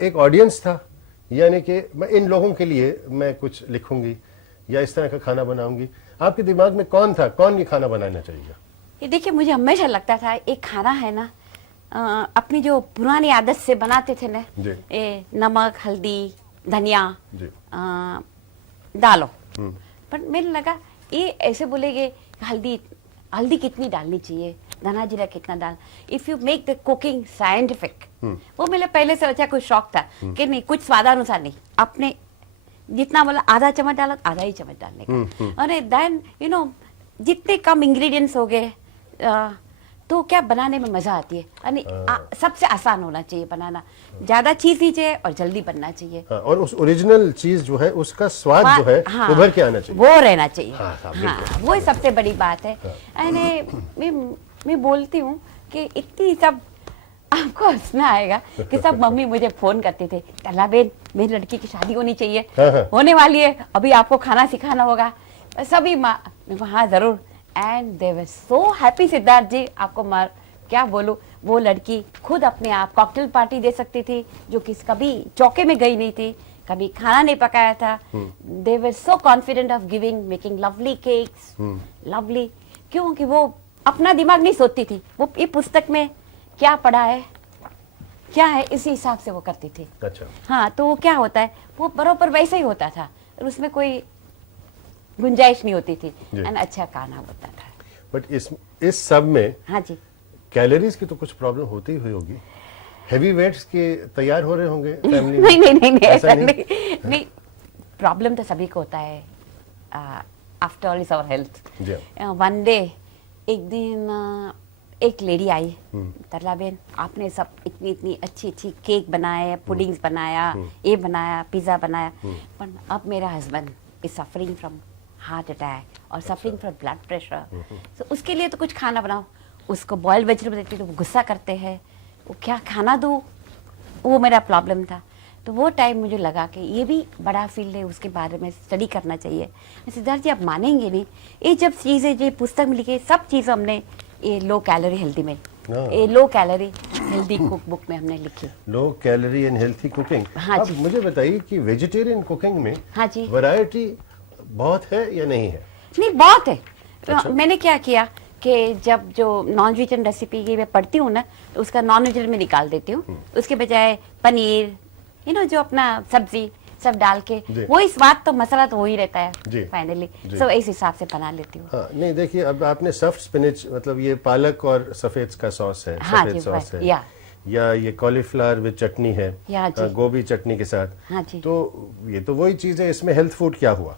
एक ऑडियंस था, यानी कि मैं इन लोगों के लिए मैं कुछ लिखूंगी या इस तरह का खाना बनाऊंगी? आपके दिमाग में कौन था, कौन ये खाना बनाना चाहिए? ये देखिए, मुझे हमेशा लगता था एक खाना है ना, अपनी जो पुरानी आदत से बनाते थे ना, जी। ये नमक, हल्दी, धनिया जी। डालो, पर मेरे लगा ये ऐसे बोलेगे हल्दी कितनी डालनी चाहिए, धना जीरा कितना डाल। If you make the cooking scientific, वो मेरे पहले से अच्छा कुछ शौक था कि नहीं, कुछ स्वादानुसार नहीं, अपने जितना बोला आधा चम्मच डाला, आधा ही चम्मच डालने का। और देन यू नो जितने कम इंग्रेडिएंट्स हो गए तो क्या बनाने में मजा आती है। यानी सबसे आसान होना चाहिए बनाना, ज्यादा चीज नहीं चाहिए और जल्दी बनना चाहिए। हाँ, और उस ओरिजिनल चीज जो है उसका स्वाद जो है हाँ, उभर के आना चाहिए, वो रहना चाहिए। हाँ, हाँ, हाँ, वो सबसे बड़ी बात है। मैं बोलती हूँ कि इतनी सब आपको हंसना आएगा कि सब मम्मी मुझे फोन करते थे, तला बेन मेरी लड़की की शादी होनी चाहिए, होने वाली है, अभी आपको खाना सिखाना होगा। सभी माँ, हाँ जरूर। And they were so happy. Siddharth ji, आपको क्या बोलूं, वो लड़की खुद अपने आप कॉकटेल पार्टी दे सकती थी, जो कि कभी चौके में गई नहीं थी, कभी खाना नहीं पकाया था। They were so confident of giving, making lovely cakes, lovely, क्योंकि वो अपना दिमाग नहीं सोचती थी, वो ये पुस्तक में क्या पढ़ा है, क्या है, इसी हिसाब से वो करती थी। अच्छा, हाँ, तो वो क्या होता है, वो बरोबर वैसे ही होता था, और उसमें कोई गुंजाइश नहीं होती थी, एंड अच्छा खाना होता था। बट इस सब में हाँ जी, कैलोरीज की तो कुछ प्रॉब्लम होती ही हुई होगी। हेवी वेट्स के तैयार हो रहे होंगे फैमिली में? नहीं ऐसा ऐसा नहीं? नहीं, प्रॉब्लम तो सभी को होता है। After all is our health. जी। वन डे एक दिन एक लेडी आई, तरला बेन आपने सब इतनी अच्छी केक बनाए, पुडिंग्स बनाया, ये बनाया, पिज्जा बनाया, पर अब मेरा husband is suffering from heart attack और सफरिंग फ्रॉम ब्लड प्रेशर, तो उसके लिए तो कुछ खाना बनाओ। उसको बॉइल्ड वेजिटेबल देती तो वो गुस्सा करते हैं, वो क्या खाना दूँ, वो मेरा प्रॉब्लम था। तो वो टाइम मुझे लगा कि ये भी बड़ा फील्ड है, उसके बारे में स्टडी करना चाहिए। सिद्धार्थ जी, आप मानेंगे नहीं, ये जब चीज़ें ये पुस्तक में लिखी, सब चीज़ हमने ये लो कैलोरी हेल्दी में, ये low calorie healthy cook book में हमने लिखी। Low calorie and healthy cooking. हाँ अब जी। मुझे बताइए कि वेजिटेरियन कुकिंग में हाँ जी। वैरायटी बहुत है या नहीं है? नहीं, बहुत है। अच्छा। मैंने क्या किया कि जब जो नॉन वेजिटेरियन रेसिपी की मैं पढ़ती हूँ ना, तो उसका नॉन वेजिटेरियन में निकाल देती हूँ, उसके बजाय पनीर, जो अपना सब्जी सब डाल के, वही स्वाद तो मसाला तो वही रहता है फाइनली। सो इस हिसाब से बना लेती हूँ। हाँ, नहीं देखिए, अब आपने सफ्ट स्पिनच, मतलब ये पालक और सफेद का सॉस है, हाँ सफेद जी, सॉस है, या ये कॉलीफ्लावर विद चटनी है, गोभी चटनी के साथ। हाँ जी। तो ये तो वही चीज है। इसमें हेल्थ फूड क्या हुआ?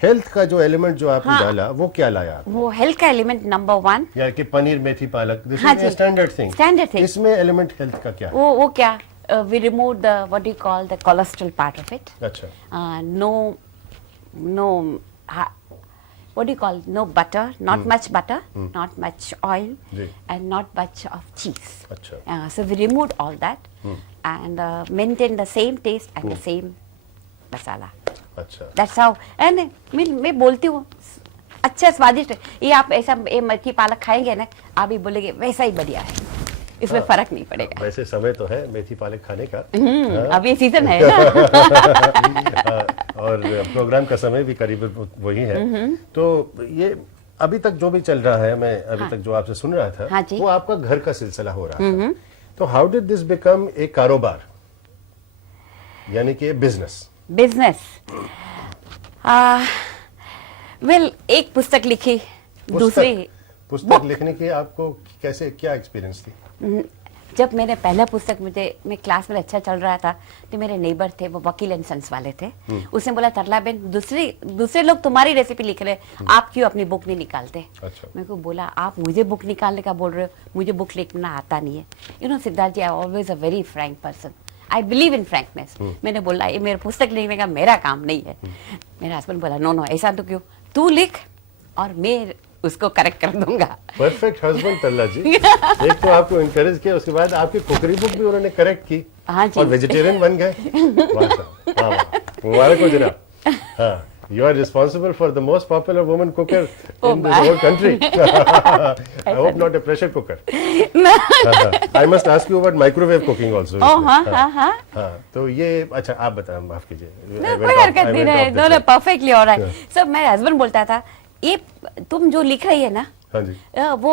हेल्थ का जो एलिमेंट जो आपने डाला वो क्या लाया? वो हेल्थ का एलिमेंट नंबर 1, या कि पनीर मेथी पालक, दिस हाँ is standard thing. Standard thing. इसमें एलिमेंट हेल्थ का क्या है? वो क्या, we remove the what do you call the cholesterol part of it. अच्छा, No, what do you call, no butter, not much butter, not much oil, and not much of cheese. अच्छा, so we removed all that and maintain the same taste and the same masala. अच्छा, That's how. and मैं बोलती हूँ अच्छा स्वादिष्ट है। ये आप ऐसा ये मेथी पालक खाएंगे ना, आप भी बोलेंगे वैसा ही बढ़िया है, इसमें फर्क नहीं पड़ेगा। वैसे समय तो है मेथी पालक खाने का, अब ये सीजन है ना। और प्रोग्राम का समय भी करीब वही है। तो ये अभी तक जो भी चल रहा है, मैं अभी तक जो आपसे सुन रहा था, हाँ जी। वो आपका घर का सिलसिला हो रहा था। तो how did this become a कारोबार, यानी कि बिजनेस? वेल, एक पुस्तक लिखी, दूसरी पुस्तक लिखने की आपको कैसे, क्या एक्सपीरियंस थी? जब मैंने पहला पुस्तक मैं क्लास में अच्छा चल रहा था, तो मेरे नेबर थे, वो वकील एंड सन्स वाले थे। उसने बोला, तरला बेन, दूसरे लोग तुम्हारी रेसिपी लिख रहे, आप क्यों अपनी बुक नहीं निकालते? अच्छा। मेरे को बोला, आप मुझे बुक निकालने का बोल रहे हो, मुझे बुक लिखना आता नहीं है। You know Siddharth ji, I always a very frank person, I believe in frankness. मैंने बोला, ये मेरे पुस्तक लिखने का मेरा काम नहीं है। मेरा हस्बैंड बोला, नो नो, ऐसा तो क्यों, तू लिख और मैं उसको करेक्ट कर दूंगा। परफेक्ट हस्बैंड तरला जी। एक तो आपको इनकरेज किया, उसके बाद आपकी कुकरी बुक भी उन्होंने करेक्ट की। हाँ जी। और वेजिटेरियन बन गए। वाह साहब, वाह वाह, मुबारक हो जनाब। हाँ, you are responsible for the most popular woman cooker in the whole country. I hope not a pressure cooker. I must ask you about microwave cooking also. हाँ, तो ये अच्छा आप बताएं, माफ कीजिए। कोई हरकत नहीं है, दोनों परफेक्टली ऑलराइट। सब मेरा हस्बैंड बोलता था, ये तुम जो लिख रही है ना, हाँ जी, वो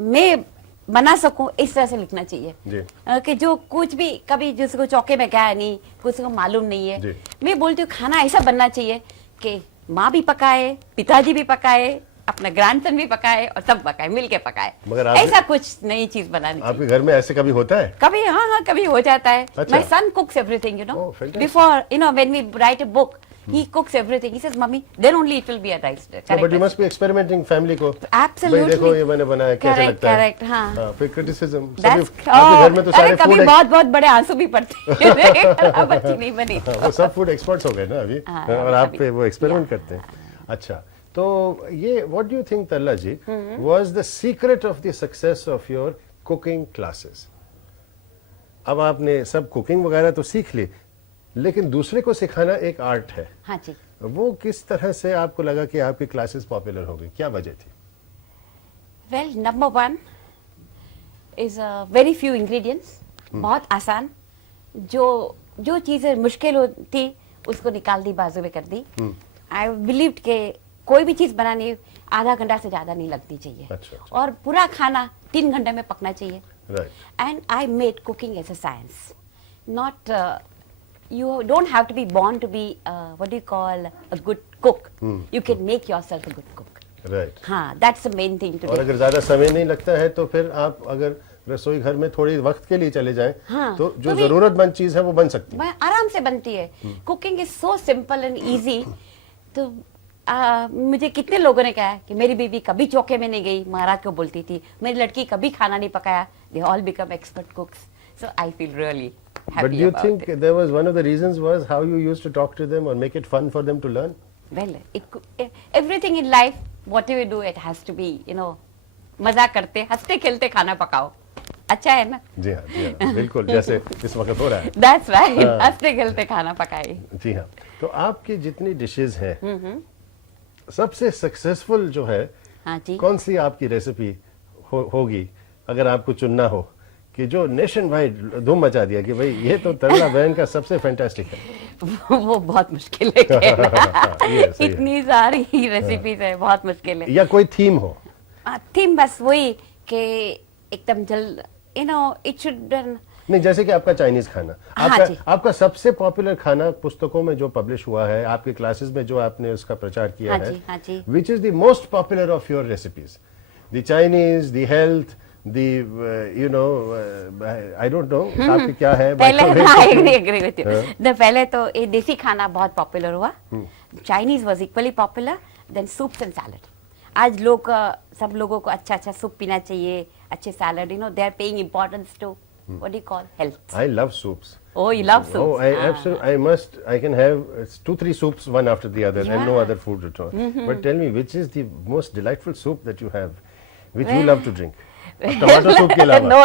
मैं बना सकूं इस तरह से लिखना चाहिए। जी। कि जो कुछ भी कभी जिसको चौके में गया नहीं, कुछ को मालूम नहीं है, जी। मैं बोलती हूँ खाना ऐसा बनना चाहिए कि माँ भी पकाए, पिताजी भी पकाए, अपना ग्रैंडसन भी पकाए और सब पकाए, मिलके पकाए। मगर ऐसा कुछ नई चीज बनानी चाहिए। आपके घर में ऐसे कभी होता है? कभी हाँ, कभी हो जाता है। अच्छा। My son cooks everything, you know. Oh, fantastic. Before, when we write a book, he cooks everything. He says, "Mummy, then only it will be a rice." No, but you must be experimenting family को। Absolutely. भाई देखो ये मैंने बनाया, कैसे लगता है? Correct, हाँ। हाँ, फिर criticism। That's आपके घर में तो सारे अरे कभी food बहुत बड़े आंसू भी पड़ते हैं। अब अच्छी नहीं बनी। हाँ, वो सब फूड एक्सपर्ट्स हो गए ना अभी। हाँ, और आप अभी। पे वो एक्सपेरिमेंट करते हैं। अच्छा, तो ये what do you think Tarla ji was the secret of the success of your cooking classes? अब आपने सब कुकिंग वगैरह तो सीख ली, लेकिन दूसरे को सिखाना एक आर्ट है। हाँ जी। वो किस तरह से आपको लगा कि आपकी क्लासेस पॉपुलर हो गई, क्या वजह थी? Well, number one is very few ingredients. बहुत आसान, जो चीजें मुश्किल होती उसको निकाल दी, बाजू में कर दी। आई बिलीव्ड के कोई भी चीज बनानी आधा घंटा से ज्यादा नहीं लगनी चाहिए। अच्छा। और पूरा खाना 3 घंटे में पकना चाहिए। Right. And I made cooking as a science. Not, you don't have to be born to be, what do you call, a good cook. You can make yourself a good cook. Right. हाँ, that's the main thing और today. अगर ज्यादा समय नहीं लगता है तो फिर आप अगर रसोई घर में थोड़ी वक्त के लिए चले जाएं, हाँ, तो जो तो भी- जरूरतमंद चीज है वो बन सकती है। मैं आराम से बनती है। Cooking is so simple and easy. तो मुझे कितने लोगों ने कहा कि मेरी बीवी कभी चौके में नहीं गई, महाराज को बोलती थी, मेरी लड़की कभी खाना नहीं पकाया। They all become expert कुक्स, so I feel really But happy do you about think it. there was one of the reasons was how you used to talk to them or make it fun for them to learn? Well, everything in life, whatever you do, it has to be, मजा करते हंसते खेलते खाना पकाओ, अच्छा है ना? जी हाँ, बिल्कुल जैसे इस वक्त हो रहा है। That's right, हंसते खेलते खाना पकाए। जी हाँ, तो आपकी जितनी डिशेज हैं, सबसे सक्सेसफुल जो है, हाँ जी। कौन सी आपकी रेसिपी होगी अगर आपको चुनना हो कि जो नेशन वाइड धूम मचा दिया कि भाई ये तो तरला बहन का सबसे फैंटास्टिक है? वो बहुत मुश्किल है कहना। ये सही है। इतनी सारी रेसिपीज है, बहुत मुश्किल है। या कोई थीम हो? थीम बस वही कि एकदम जल्द, इट शुड। नहीं, जैसे कि आपका चाइनीज खाना, हाँ जी। आपका सबसे पॉपुलर खाना पुस्तकों में जो पब्लिश हुआ है, आपके क्लासेस में जो आपने उसका प्रचार किया हाँ है, जी, हाँ जी। Which is the most popular of your recipes? The Chinese, the health, the I don't know आपके क्या है? पहले microwave एग्री विद यू। पहले तो ये देसी खाना बहुत पॉपुलर हुआ, Chinese was equally popular, then soups and salad. आज लोग सब लोगों को अच्छा अच्छा सूप पीना चाहिए, अच्छे salad, they are paying importance to what do you call health. I love soups. Oh, you love soups. Oh, I can have 2-3 soups one after the other and no Yeah. other food at all. But tell me, which is the most delightful soup that you have, which you love to drink? Tomato soup के अलावा? No.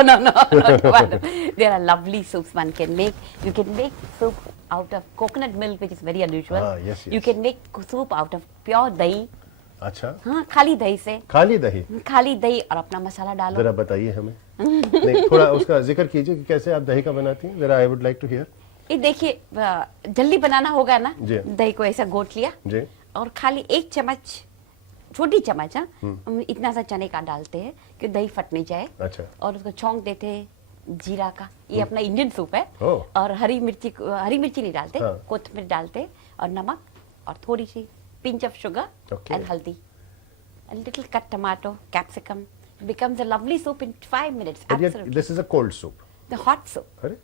There are lovely soups one can make. You can make soup out of coconut milk, which is very unusual. Ah, yes. You can make soup out of pure dahi. अच्छा, हाँ, खाली दही से। खाली दही? खाली दही और अपना मसाला डालो। जरा बताइए हमें। नहीं, थोड़ा उसका जिक्र कीजिए कि कैसे आप दही का बनाती हैं, जरा I would like to hear. ये देखिए, जल्दी बनाना होगा ना, जी। दही को ऐसा घोट लिया जी। और खाली 1 चम्मच, छोटी चम्मच, हम इतना सा चने का डालते हैं कि दही फट नहीं जाए। अच्छा। और उसको छौंक देते हैं जीरा का। ये अपना इंडियन सूप है। ओह। और हरी मिर्ची नहीं डालते, हाँ। कोथिंबीर डालते और नमक और थोड़ी सी pinch of sugar Okay. And हल्दी। a little cut tomato, capsicum. It becomes a lovely soup in 5 minutes. But yet Absolutely. this is a cold soup. The hot soup. अरे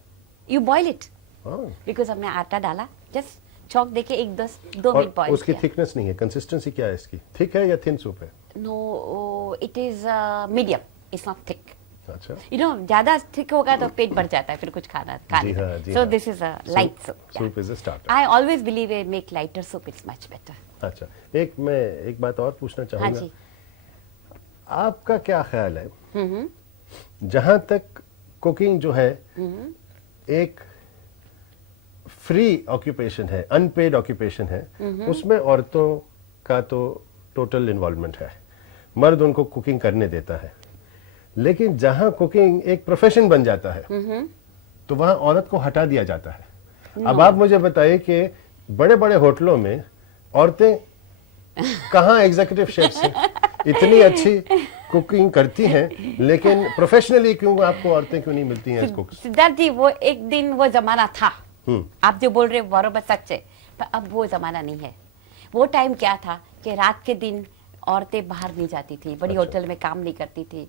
You boil it हाँ because हमने आटा डाला. Just चौक देके एक दो और मिनट बॉईल उसकी किया. थिकनेस नहीं है, कंसिस्टेंसी क्या है इसकी? थिक है या थिन सूप है? No, it is medium. It's not thick. अच्छा You know, ज्यादा thick होगा तो पेट भर जाता है फिर कुछ खाने जी हाँ, जी So हाँ. this is a light soup. Soup is a starter. I always believe I make lighter soup. It's much better. अच्छा मैं एक बात और पूछना हाँ चाहूंगा, जी. आपका क्या ख्याल है जहां तक कुकिंग जो है एक फ्री ऑक्यूपेशन है, अनपेड ऑक्यूपेशन है, उसमें औरतों का तो टोटल इन्वॉल्वमेंट है, मर्द उनको कुकिंग करने देता है, लेकिन जहां कुकिंग एक प्रोफेशन बन जाता है तो वहां औरत को हटा दिया जाता है. अब आप मुझे बताइए कि बड़े बड़े होटलों में औरतें कहाँ एग्जीक्यूटिव शेफ्स हैं, इतनी अच्छी कुकिंग करती हैं, लेकिन प्रोफेशनली क्यों आपको औरतें क्यों नहीं मिलती हैं कुक्स? सिद्धार्थ जी, वो एक दिन वो जमाना था. आप जो बोल रहे हो बराबर सच है, पर अब वो जमाना नहीं है. वो टाइम क्या था कि रात के दिन औरतें बाहर नहीं जाती थी, बड़ी होटल में काम नहीं करती थी.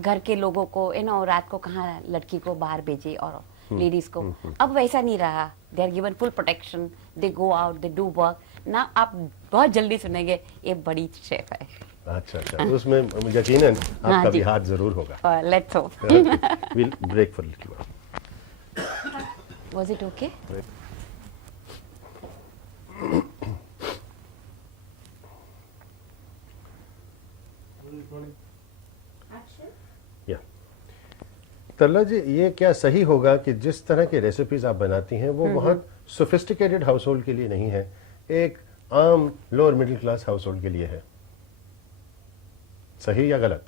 घर के लोगों को रात को कहाँ लड़की को बाहर भेजे और लेडीज को. अब वैसा नहीं रहा. They are given full protection, they go out, they do work. ना आप बहुत जल्दी सुनेंगे ये बड़ी शेफ है. अच्छा तो उसमें यकीनन आपका भी हाथ जरूर होगा. Let's hope. We'll break for a little while. Was it okay? Action. या तरला जी, ये क्या सही होगा कि जिस तरह की रेसिपीज आप बनाती हैं वो बहुत सोफिस्टिकेटेड हाउस होल्ड के लिए नहीं है, एक आम lower middle class house hold के लिए है? सही या गलत?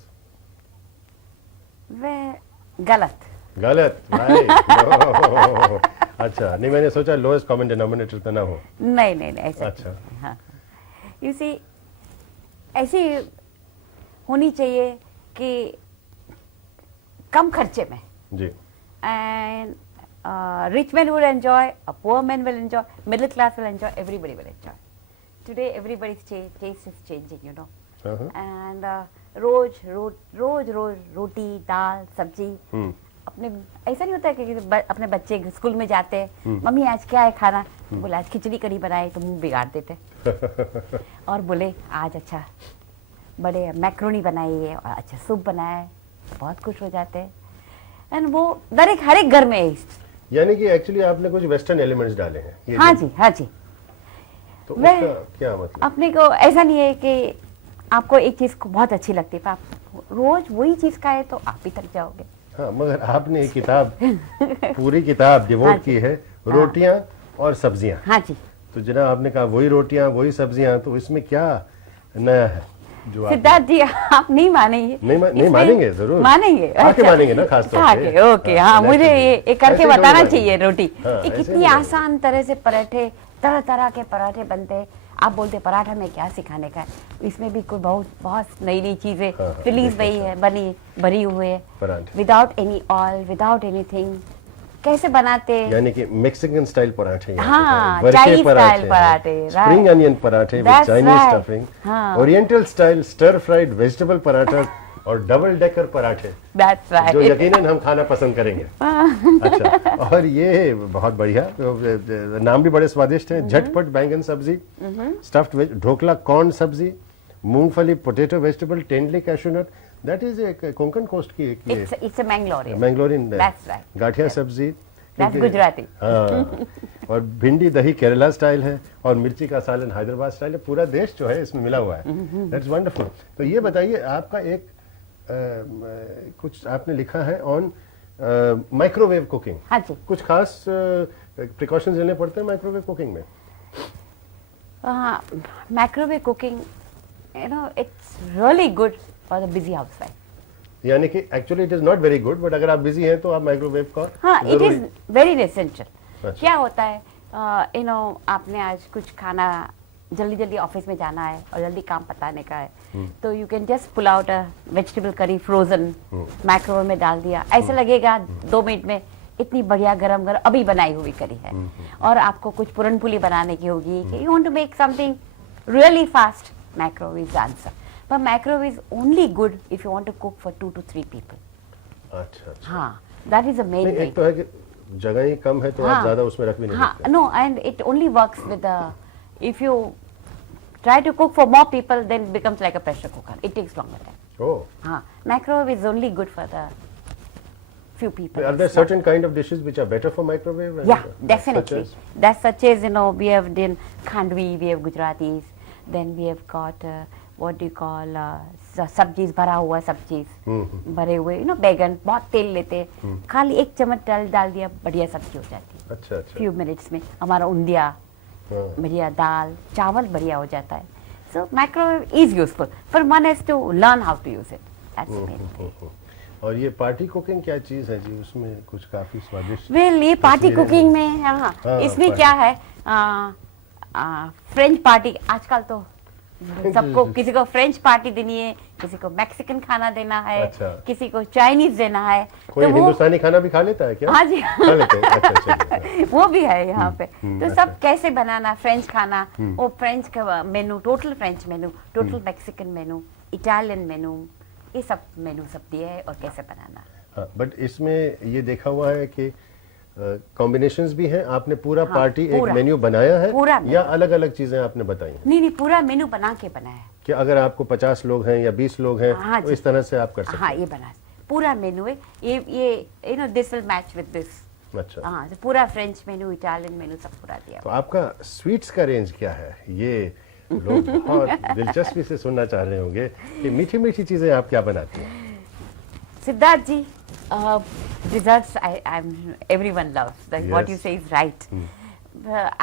वह गलत. गलत भाई. no. अच्छा नहीं, मैंने सोचा लोएस्ट कॉमन डिनोमिनेटर तो ना हो. नहीं ऐसा अच्छा. नहीं. हाँ. यू सी, ऐसी होनी चाहिए कि कम खर्चे में. जी. And rich men will enjoy, a poor man will enjoy, middle class will enjoy, everybody will enjoy. Today everybody's taste is changing, you know. And रोज रोटी दाल सब्जी. अपने ऐसा नहीं होता है कि अपने बच्चे स्कूल में जाते हैं, मम्मी आज क्या है खाना, बोले आज खिचड़ी कढ़ी बनाए तो मुंह बिगाड़ देते. और बोले आज अच्छा बड़े मैक्रोनी बनाई है और अच्छा सूप बनाया है, बहुत खुश हो जाते हैं. एंड वो हर एक घर में है. यानी कि एक्चुअली आपने कुछ वेस्टर्न एलिमेंट्स डाले हैं. ये हाँ जो- जी हाँ जी. तो वह- उसका क्या मतलब? अपने को ऐसा नहीं है कि आपको एक चीज को बहुत अच्छी लगती है, पर आप रोज वही चीज खाए तो आप भी थक जाओगे. हाँ, मगर आपने ये किताब पूरी किताब हाँ डिवोट जी. की है रोटियां और सब्जियां. हाँ जी. तो जनाब आपने कहा वही रोटियां वही सब्जियां, तो इसमें क्या नया है जो आप सिद्धार्थ जी, आप नहीं मानेंगे. नहीं इसमें- मानेंगे जरूर. मानेंगे. आके मानेंगे ना, खास तौर पे. आके, ओके. हाँ, मुझे naturally. ये करके ऐसे थोड़ी बताना मानेंगे. चाहिए. रोटी हाँ, ये ऐसे कितनी नहीं मानेंगे. आसान तरह से पराठे, तरह तरह के पराठे बनते हैं. आप बोलते पराठा में क्या सिखाने का है, इसमें भी कोई बहुत नई चीजें. हाँ, फिलीज देखिए, वही है, भरी हुई है, पराठे. Without any oil, without anything. कैसे बनाते हैं? यानी कि मैक्सिकन स्टाइल पराठे. हाँ, वर्के Chinese style पराठे, स्प्रिंग right. अनियन पराठे with That's Chinese right. Stuffing, हाँ. Oriental style stir fried vegetable paratha और डबल डेकर पराठे, That's right. जो यकीनन हम खाना पसंद करेंगे. अच्छा, और ये बहुत बढ़िया, नाम भी बड़े स्वादिष्ट हैं. झटपट बैंगन सब्जी, स्टफ्ड वेज, ढोकला कॉर्न सब्जी, मूंगफली potato vegetable, tendli cashew nut. That is एक कोंकण कोस्ट की एक ये It's a Mangalore. Mangalorean That's right. गाठिया सब्जी. That's क्योंकि- गुजराती. हाँ, और भिंडी दही केरला स्टाइल है और मिर्ची का सालन हैदराबाद स्टाइल है. पूरा देश जो है इसमें मिला हुआ है. That's wonderful. तो ये बताइए, आपका एक कुछ आपने लिखा है ऑन माइक्रोवेव कुकिंग. हाँ जी. कुछ खास प्रिकॉशंस लेने पड़ते हैं माइक्रोवेव कुकिंग में? Microwave cooking, it's really good for the busy housewife. यानी कि actually it is not very good, but अगर आप बिजी हैं तो आप माइक्रोवेव का हाँ, इट जरूरी- इज वेरी एसेंशियल. अच्छा. क्या होता है, आपने आज कुछ खाना जल्दी ऑफिस में जाना है और जल्दी काम पताने का है, तो you can just pull out a vegetable curry frozen, microwave में डाल दिया. ऐसा लगेगा 2 मिनट में इतनी बढ़िया गरम अभी बनाई हुई करी है. और आपको कुछ पूरनपुली बनाने की होगी कि you want to make something really fast, microwave is answer. पर microwave is only good if you want to cook for 2 to 3 people. अच्छा अच्छा हाँ, दैट इज द मेन नहीं, थिंग. एक तो है कि जगह ही कम है तो आप ज्यादा उसमें रख भी नहीं हाँ, सकते. no, and it only works with the, if you try to cook for more people, then it becomes like a pressure cooker. It takes longer time. Oh, हाँ, microwave is only good for the few people. are there It's not- certain kind of dishes which are better for microwave? And, Yeah, definitely. such as? That's such as, you know, we have done Khandvi, we have Gujaratis, then we have got what do you call सब्जीज भरा हुआ सब्जीज भरे हुए, you know, बैगन बहुत तेल लेते हैं, खाली एक चम्मच डाल दिया, बढ़िया सब्जी हो जाती है. अच्छा अच्छा. फ्यू मिनट्स में हमारा उंदिया हाँ. बढ़िया, दाल चावल बढ़िया हो जाता है. So microwave is useful for one has to learn how to use it. That's main. और ये पार्टी कुकिंग क्या चीज है जी? उसमें कुछ काफी स्वादिष्ट. वेल, ये पार्टी तस्वीरें कुकिंग में हाँ, हाँ, इसमें पार्टी. क्या है, फ्रेंच पार्टी आजकल तो सबको, किसी को फ्रेंच पार्टी देनी है, किसी को मैक्सिकन खाना देना है, अच्छा. किसी को चाइनीज देना है, कोई तो वो हिंदुस्तानी खाना भी खा लेता है क्या? हाँ जी खा लेते हैं. अच्छा अच्छा. वो भी है यहाँ पे. तो सब कैसे बनाना, फ्रेंच खाना, वो फ्रेंच का मेनू, टोटल फ्रेंच मेनू, टोटल मैक्सिकन मेनू, इटालियन मेनू, ये सब मेनू सब दिए है और कैसे बनाना. हाँ, बट इसमें ये देखा हुआ है कि कॉम्बिनेशंस भी हैं. आपने पूरा हाँ, पार्टी एक पूरा. मेन्यू बनाया है पूरा या अलग अलग चीजें आपने बताई हैं? नहीं, पूरा मेनू बना के बनाया है. कि अगर आपको 50 लोग हैं या 20 लोग हैं हाँ तो जी. इस तरह से आप कर सकते हाँ, ये बना पूरा मेनू है. ये you know this will match with this. हैं. अच्छा. हाँ, तो पूरा फ्रेंच मेनू, इटालियन मेनू सब पूरा दिया तो हुआ. आपका स्वीट्स का रेंज क्या है? ये लोग बहुत दिलचस्पी से सुनना चाह रहे होंगे कि मीठी मीठी चीजें आप क्या बनाती हैं. सिद्धार्थ जी, desserts, everyone loves. Like what you Yes. say is right.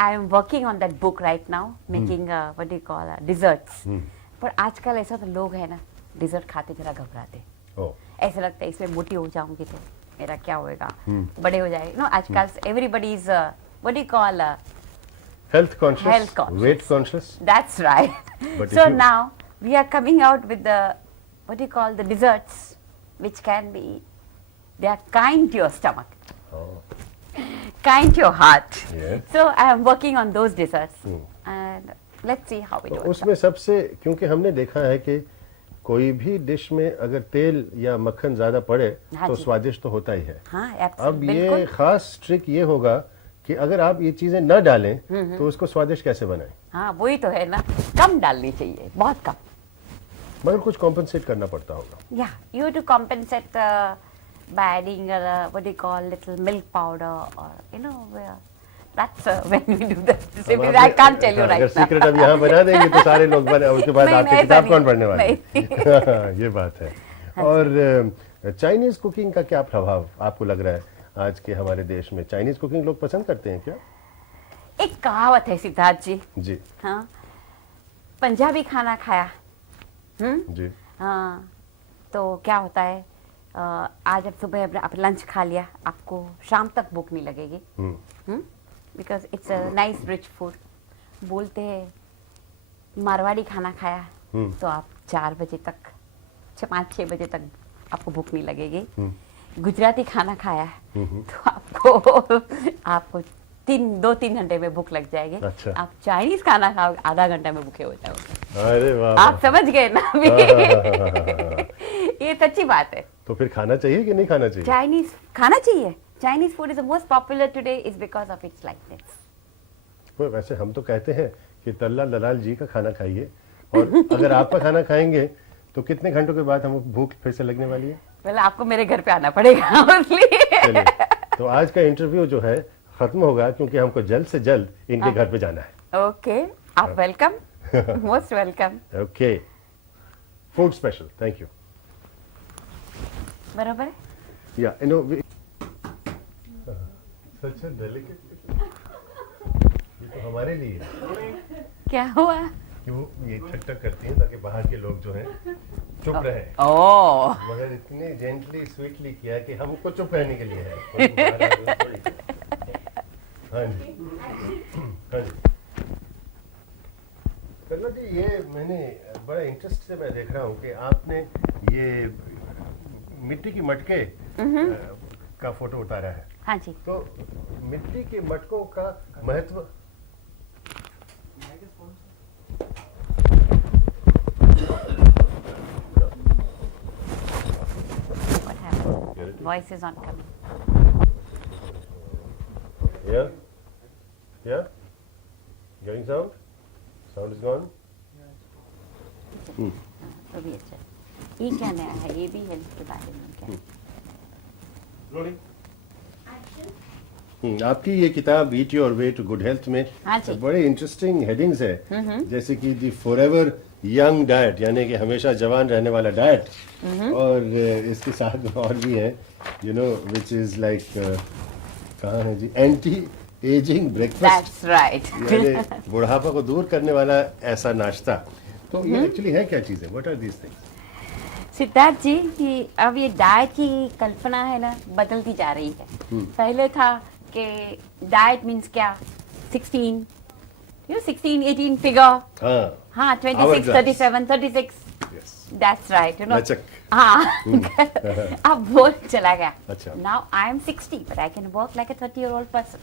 I am working on that book right now, making what do you call desserts. पर आजकल ऐसा तो लोग है ना, डिजर्ट खाते जरा घबराते. ओह, ऐसा लगता है इसमें मोटी हो जाऊंगी तो मेरा क्या होएगा, बड़े हो जाएंगे. नो, आजकल everybody is what do you call health conscious, Health conscious. Weight conscious. that's right. But So if you- now we are coming out with the what do you call the desserts, which can be, they are kind to your stomach, kind to your heart. Yes. So I am working on those desserts, and let's see how it तो works. उसमें सबसे, क्योंकि हमने देखा है कि कोई भी डिश में अगर तेल या मक्खन ज्यादा पड़े हाँ तो जी. स्वादिष्ट तो होता ही है. हाँ, अब absolutely, ये बिल्कुल. खास ट्रिक ये होगा कि अगर आप ये चीजें न डालें तो उसको स्वादिष्ट कैसे बनाएं. हाँ, वही तो है ना, कम डालनी चाहिए, बहुत कम. मगर कुछ कॉम्पनसेट करना पड़ता होगा. Yeah, you have to compensate by adding what do you call little milk powder, or you know that's when we do that. अब I आपने- can't tell you हाँ, right अगर now. सीक्रेट अब यहाँ बना देंगे तो सारे लोग बने, उसके बाद नहीं, आपकी नहीं, किताब ऐसा कौन नहीं। पढ़ने वाले हैं? ये बात है. और चाइनीज कुकिंग का क्या प्रभाव आपको लग रहा है आज के हमारे देश में? चाइनीज कुकिंग लोग पसंद करते हैं क्या? एक कहावत है सिद्धार्थ जी, जी हाँ, पंजाबी खाना खाया, जी. हाँ, तो क्या होता है, आज अब सुबह आप लंच खा लिया, आपको शाम तक भूख नहीं लगेगी, because it's a nice rich food. बोलते हैं मारवाड़ी खाना खाया तो आप 4 बजे तक, 5-6 बजे तक आपको भूख नहीं लगेगी. गुजराती खाना खाया तो आपको 2-3 घंटे में भूख लग जाएगी. अच्छा. आप चाइनीज खाना खाओ, आधा घंटा में भूखे हो जाओगे. अरे वाह आप वाह. समझ गए ना अभी? ये सच्ची बात है. तो फिर खाना चाहिए कि नहीं खाना चाहिए? चाइनीज खाना चाहिए. Chinese food is the most popular today is because of its likeness. वैसे हम तो कहते हैं कि तल्ला दलाल जी का खाना खाइए, और अगर आपका खाना खाएंगे तो कितने घंटों के बाद हमको भूख फिर से लगने वाली है? पहले आपको मेरे घर पे आना पड़ेगा इसलिए. चलिए, तो आज का इंटरव्यू जो है खत्म होगा क्योंकि हमको जल्द से जल्द इनके घर पे जाना है. ओके, आप welcome, most welcome. Okay, food special. Thank you. बराबर है. या यू नो सच डेलिकेट, ये तो हमारे लिए है क्या हुआ? कि वो ये ठक करती हैं ताकि बाहर के लोग जो हैं चुप रहे. ओह, मगर इतने जेंटली स्वीटली किया कि हमको चुप रहने के लिए है. कोई बाहर आदमी थोड़ी. हाँ जी, हाँ जी. कल्ला जी, ये मैंने बड़ा इंटरेस्ट से मैं देख रहा हूँ कि आपने ये मिट्टी की मटके का फोटो उतारा है. हाँ जी. तो मिट्टी के मटकों का महत्व voice is not coming. Yeah? Getting sound? Sound is gone? तो भी अच्छा है। ये क्या नया है? ये भी हेल्थ के बारे में क्या है? Rolling. Action. आपकी ये किताब eat your way to good health में हाँ जी। बड़े इंटरेस्टिंग हेडिंग्स है, जैसे कि दी फॉरएवर यंग डाइट, यानी कि हमेशा जवान रहने वाला डाइट, और इसके साथ में और भी है, you know, which is like कहाँ है जी, anti ageing breakfast, That's right. यानी बुढ़ापा को दूर करने वाला ऐसा नाश्ता। तो ये एक्चुअली है क्या चीजें, what are these things? Siddharth ji कि अब ये डाइट की कल्पना है ना बदलती जा रही है। पहले था कि डाइट मीन्स क्या 16 16 18 फिगर, हाँ, हाँ 26 Hourglass. 37 36, yes. That's right, you know. लचक। हाँ अब वो चला गया। अच्छा। Now I am 60 but I can work like a 30-year-old person.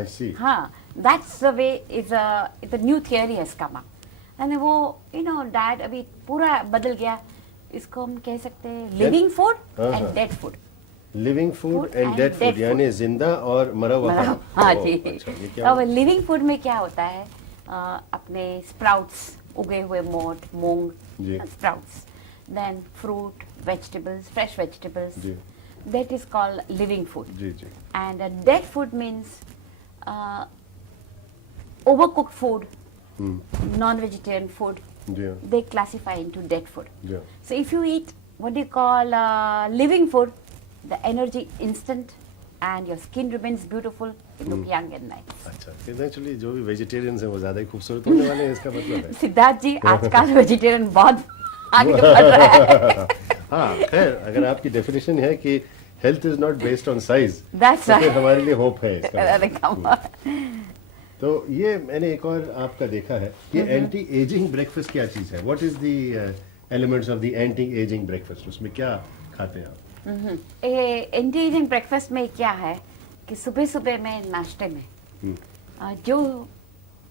I see. हाँ, that's the way is a new theory has come up. And वो you know diet अभी पूरा बदल गया। इसको हम कह सकते हैं living food हाँ, and हाँ। dead food. Living food Food and and dead food, dead यानी जिंदा और मरा हुआ खाना। हाँ ओह, जी। अच्छा, ये क्या अब हुआ? लिविंग फूड में क्या होता है, अपने स्प्राउट्स, उगे हुए मोठ, मूंग, जी। Sprouts, then fruit, vegetables, fresh vegetables, जी। That is called living food. जी जी And dead food means overcooked food, non-vegetarian food. जी हाँ, They classify into dead food. जी हाँ। So if you eat what do you call living food, the energy instant and your skin remains beautiful, you look young and nice. अच्छा, actually जो भी vegetarians हैं वो ज्यादा ही खूबसूरत होने वाले हैं, इसका मतलब है। सिद्धार्थ जी आजकल वेजिटेरियन बहुत आगे बढ़ रहा है. हाँ, खैर अगर आपकी डेफिनेशन है कि health is not based on size, That's तो फिर right. हमारे लिए होप है इसका। अरे come on. तो ये मैंने एक और आपका देखा है, ये एंटी एजिंग ब्रेकफास्ट क्या चीज है? What is the elements of the anti ageing breakfast? उसमें क्या खाते हैं आप? एंटी एजिंग ब्रेकफास्ट में क्या है कि सुबह सुबह में नाश्ते में जो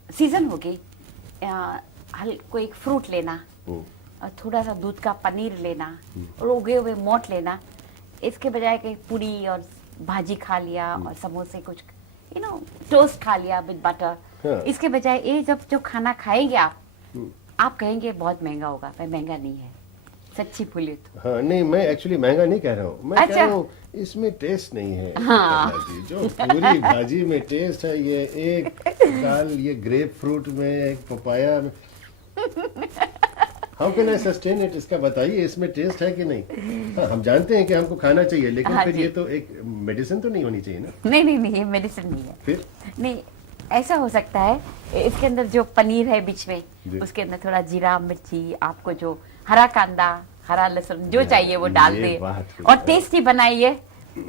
सीजन होगी कोई एक फ्रूट लेना, और थोड़ा सा दूध का पनीर लेना, और उगे हुए मोठ लेना, इसके बजाय कि पूरी और भाजी खा लिया और समोसे कुछ यू नो टोस्ट खा लिया विद हाँ। बटर, इसके बजाय ये जब जो खाना खाएंगे आप कहेंगे बहुत महंगा होगा, पर महंगा नहीं है, सच्ची बोलिए तो। हाँ, नहीं मैं एक्चुअली महंगा नहीं कह रहा हूँ, मैं अच्छा। कह रहा हूँ इसमें टेस्ट नहीं है। हाँ। जी, जो पूरी भाजी में टेस्ट है, ये एक दाल, ये ग्रेप फ्रूट में, एक पपाया में, how can I sustain it? इसका बताइए, इसमें टेस्ट है कि नहीं? हाँ, हम जानते हैं कि हमको खाना चाहिए, लेकिन हाँ फिर जी। ये तो एक मेडिसिन तो नहीं होनी चाहिए ना? नहीं नहीं नहीं, ये मेडिसिन नहीं है। फिर नहीं, ऐसा हो सकता है इसके अंदर जो पनीर है बीच जी। में, उसके अंदर थोड़ा जीरा मिर्ची, आपको जो हरा कांदा, हरा लहसुन जो चाहिए वो डाल ये दिए बात है। और टेस्टी बनाइए,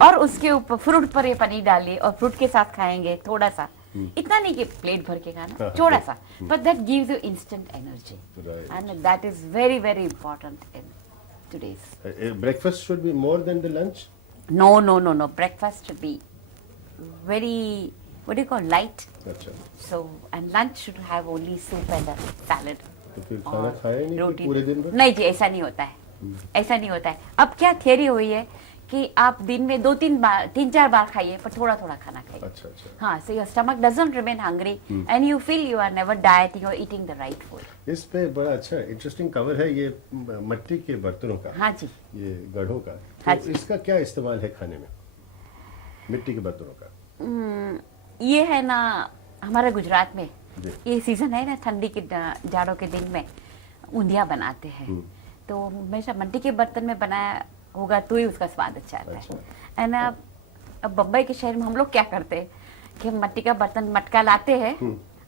और उसके ऊपर फ्रूट पर ये पनीर डालिए और फ्रूट के साथ खाएंगे थोड़ा सा, इतना नहीं कि प्लेट भर के खाना, हाँ, थोड़ा सा, but that gives you instant energy, Right. And that is very very important in today's. Breakfast should be more than the lunch? No. Breakfast should be very, what do you call, light. अच्छा, So, and lunch should have only soup and a salad. तो फिर खाना खाया नहीं फिर रोटी पूरे दिन भर? नहीं जी, ऐसा नहीं होता है, ऐसा नहीं होता है. अब क्या थियरी हुई है कि आप दिन में 3-4 बार खाइए, पर थोड़ा थोड़ा खाना खाइए. अच्छा अच्छा, हाँ, so your stomach doesn't remain hungry and you feel you are never dieting or eating the right food. इस पे बड़ा अच्छा इंटरेस्टिंग कवर है, ये मिट्टी के बर्तनों का, हाँ जी. ये गढ़ों का। हाँ तो जी। इसका क्या इस्तेमाल है खाने में, मिट्टी के बर्तनों का? ये है ना हमारे गुजरात में, जी। ये सीजन है ना ठंडी के जाड़ों के दिन में ऊंधिया बनाते हैं, तो हमेशा मिट्टी के बर्तन में बनाया होगा तो ही उसका स्वाद अच्छा आता अच्छा। है. एंड अब बम्बई के शहर में हम लोग क्या करते हैं कि हम मिट्टी का बर्तन मटका लाते हैं,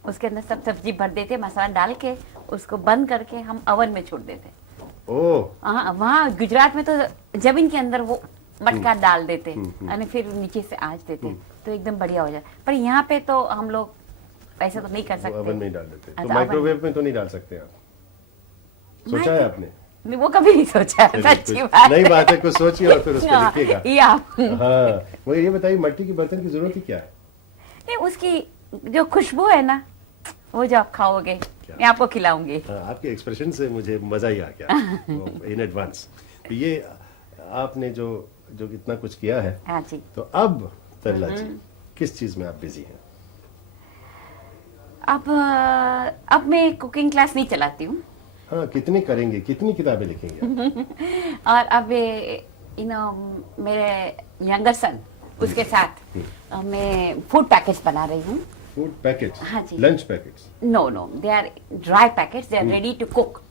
उसके अंदर सब सब्जी भर देते हैं, मसाला डाल के उसको बंद करके हम ओवन में छोड़ देते हैं. ओह, हाँ, वहाँ गुजरात में तो जमीन के अंदर वो मटका डाल देते और फिर नीचे से आंच देते, तो एकदम बढ़िया हो जाए. पर यहाँ पे तो हम लोग ऐसा तो नहीं कर वो सकते. ओवन में ही डाल देते, तो अच्छा, माइक्रोवेव में तो नहीं डाल सकते आप? सोचा है आपने? नहीं, वो कभी नहीं सोचा. चलिए, सच्ची कुछ बात नई बात है, कुछ सोचिए और फिर उस पर हाँ, लिखिएगा। ये आप हाँ, वो ये बताइए मिट्टी के बर्तन की जरूरत ही क्या है? नहीं, उसकी जो खुशबू है ना, वो जो आप खाओगे, मैं आपको खिलाऊंगी. हाँ, आपके एक्सप्रेशन से मुझे मजा ही आ गया इन एडवांस. तो ये आपने जो जो इतना कुछ किया है, हाँ जी। तो अब तरला जी किस चीज में आप बिजी हैं? अब मैं कुकिंग क्लास नहीं चलाती हूँ। हाँ, कितनी करेंगे, कितनी किताबें लिखेंगे आप? और अब मेरे यंगर सन उसके साथ मैं फूड पैकेज बना रही हूँ। Food packet? हाँ जी। Lunch packets? No, they are dry packets, they are ready to cook,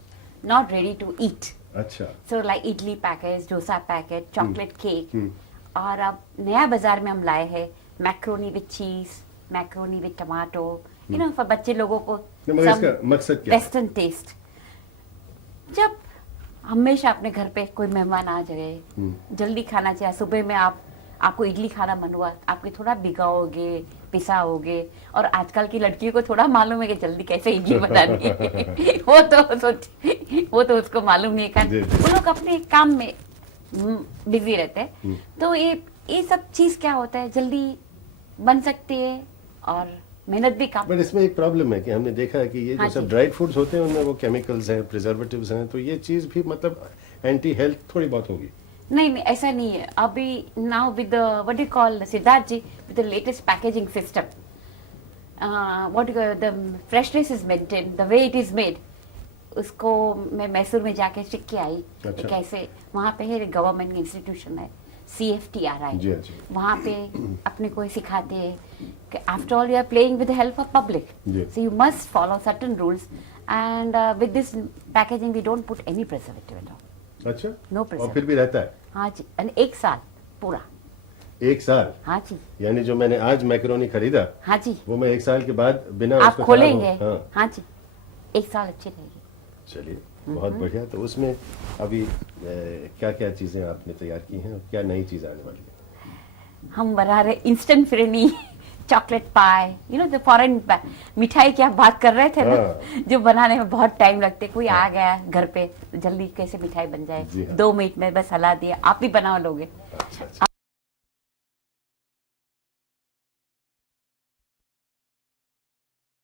not ready to eat. अच्छा। So like idli package, dosa packet, chocolate cake. और अब नया बाजार में हम लाए हैं macaroni with cheese, macaroni with tomato, for बच्चे लोगों को मगर इसका मकसद क्या है? Western taste. जब हमेशा अपने घर पे कोई मेहमान आ जाए, जल्दी खाना चाहिए। सुबह में आपको इडली खाना मन हुआ, आपके थोड़ा भिगाओगे, पिसाओगे, और आजकल की लड़कियों को थोड़ा मालूम है कि जल्दी कैसे इडली बनानी है। वो तो उसको मालूम नहीं है, वो लोग अपने काम में बिजी रहते हैं। तो ये सब चीज क्या होता है, जल्दी बन सकती है और मेहनत भी कम। बट इसमें एक प्रॉब्लम है कि हमने देखा है कि ये हाँ जो सब जी। ड्राइड फूड्स होते हैं उनमें वो केमिकल्स हैं, प्रिजर्वेटिव्स हैं, तो ये चीज भी मतलब एंटी हेल्थ थोड़ी बहुत होगी। नहीं, ऐसा नहीं है। अभी now with what you call Siddharth ji, with the latest packaging system, what the freshness is maintain, the way it is made. उसको मैं मैसूर में जाके सीख के आई। अच्छा। कैसे वहाँ पे है गवर्नमेंट इंस्टीट्यूशन है, CFTRI, जी, जी। वहाँ पे अपने को सिखाते हैं कि after all you are playing with the help of public, जी। So you must follow certain rules, and with this packaging we don't put any preservative at all. अच्छा। No और preservative। फिर भी रहता है हाँ जी, and 1 साल पूरा। 1 साल? हाँ जी, यानी जो मैंने आज मैक्रोनी खरीदा, हाँ जी, वो मैं 1 साल के बाद बिना आप उसको खोलेंगे। खराब हो- हाँ जी, 1 साल अच्छी रहेगी। चलिए, बहुत बढ़िया। तो उसमें अभी क्या क्या चीजें आपने तैयार की हैं और क्या नई चीज आने वाली है? हम बना रहे instant phirni, chocolate pi, the foreign मिठाई की आप बात कर रहे थे ना, हाँ। जो बनाने में बहुत टाइम लगते। कोई आ गया घर पे, तो जल्दी कैसे मिठाई बन जाए, जी हाँ। 2 मिनट में बस हला दिया, आप भी बना लोगे। अच्छा, अच्छा।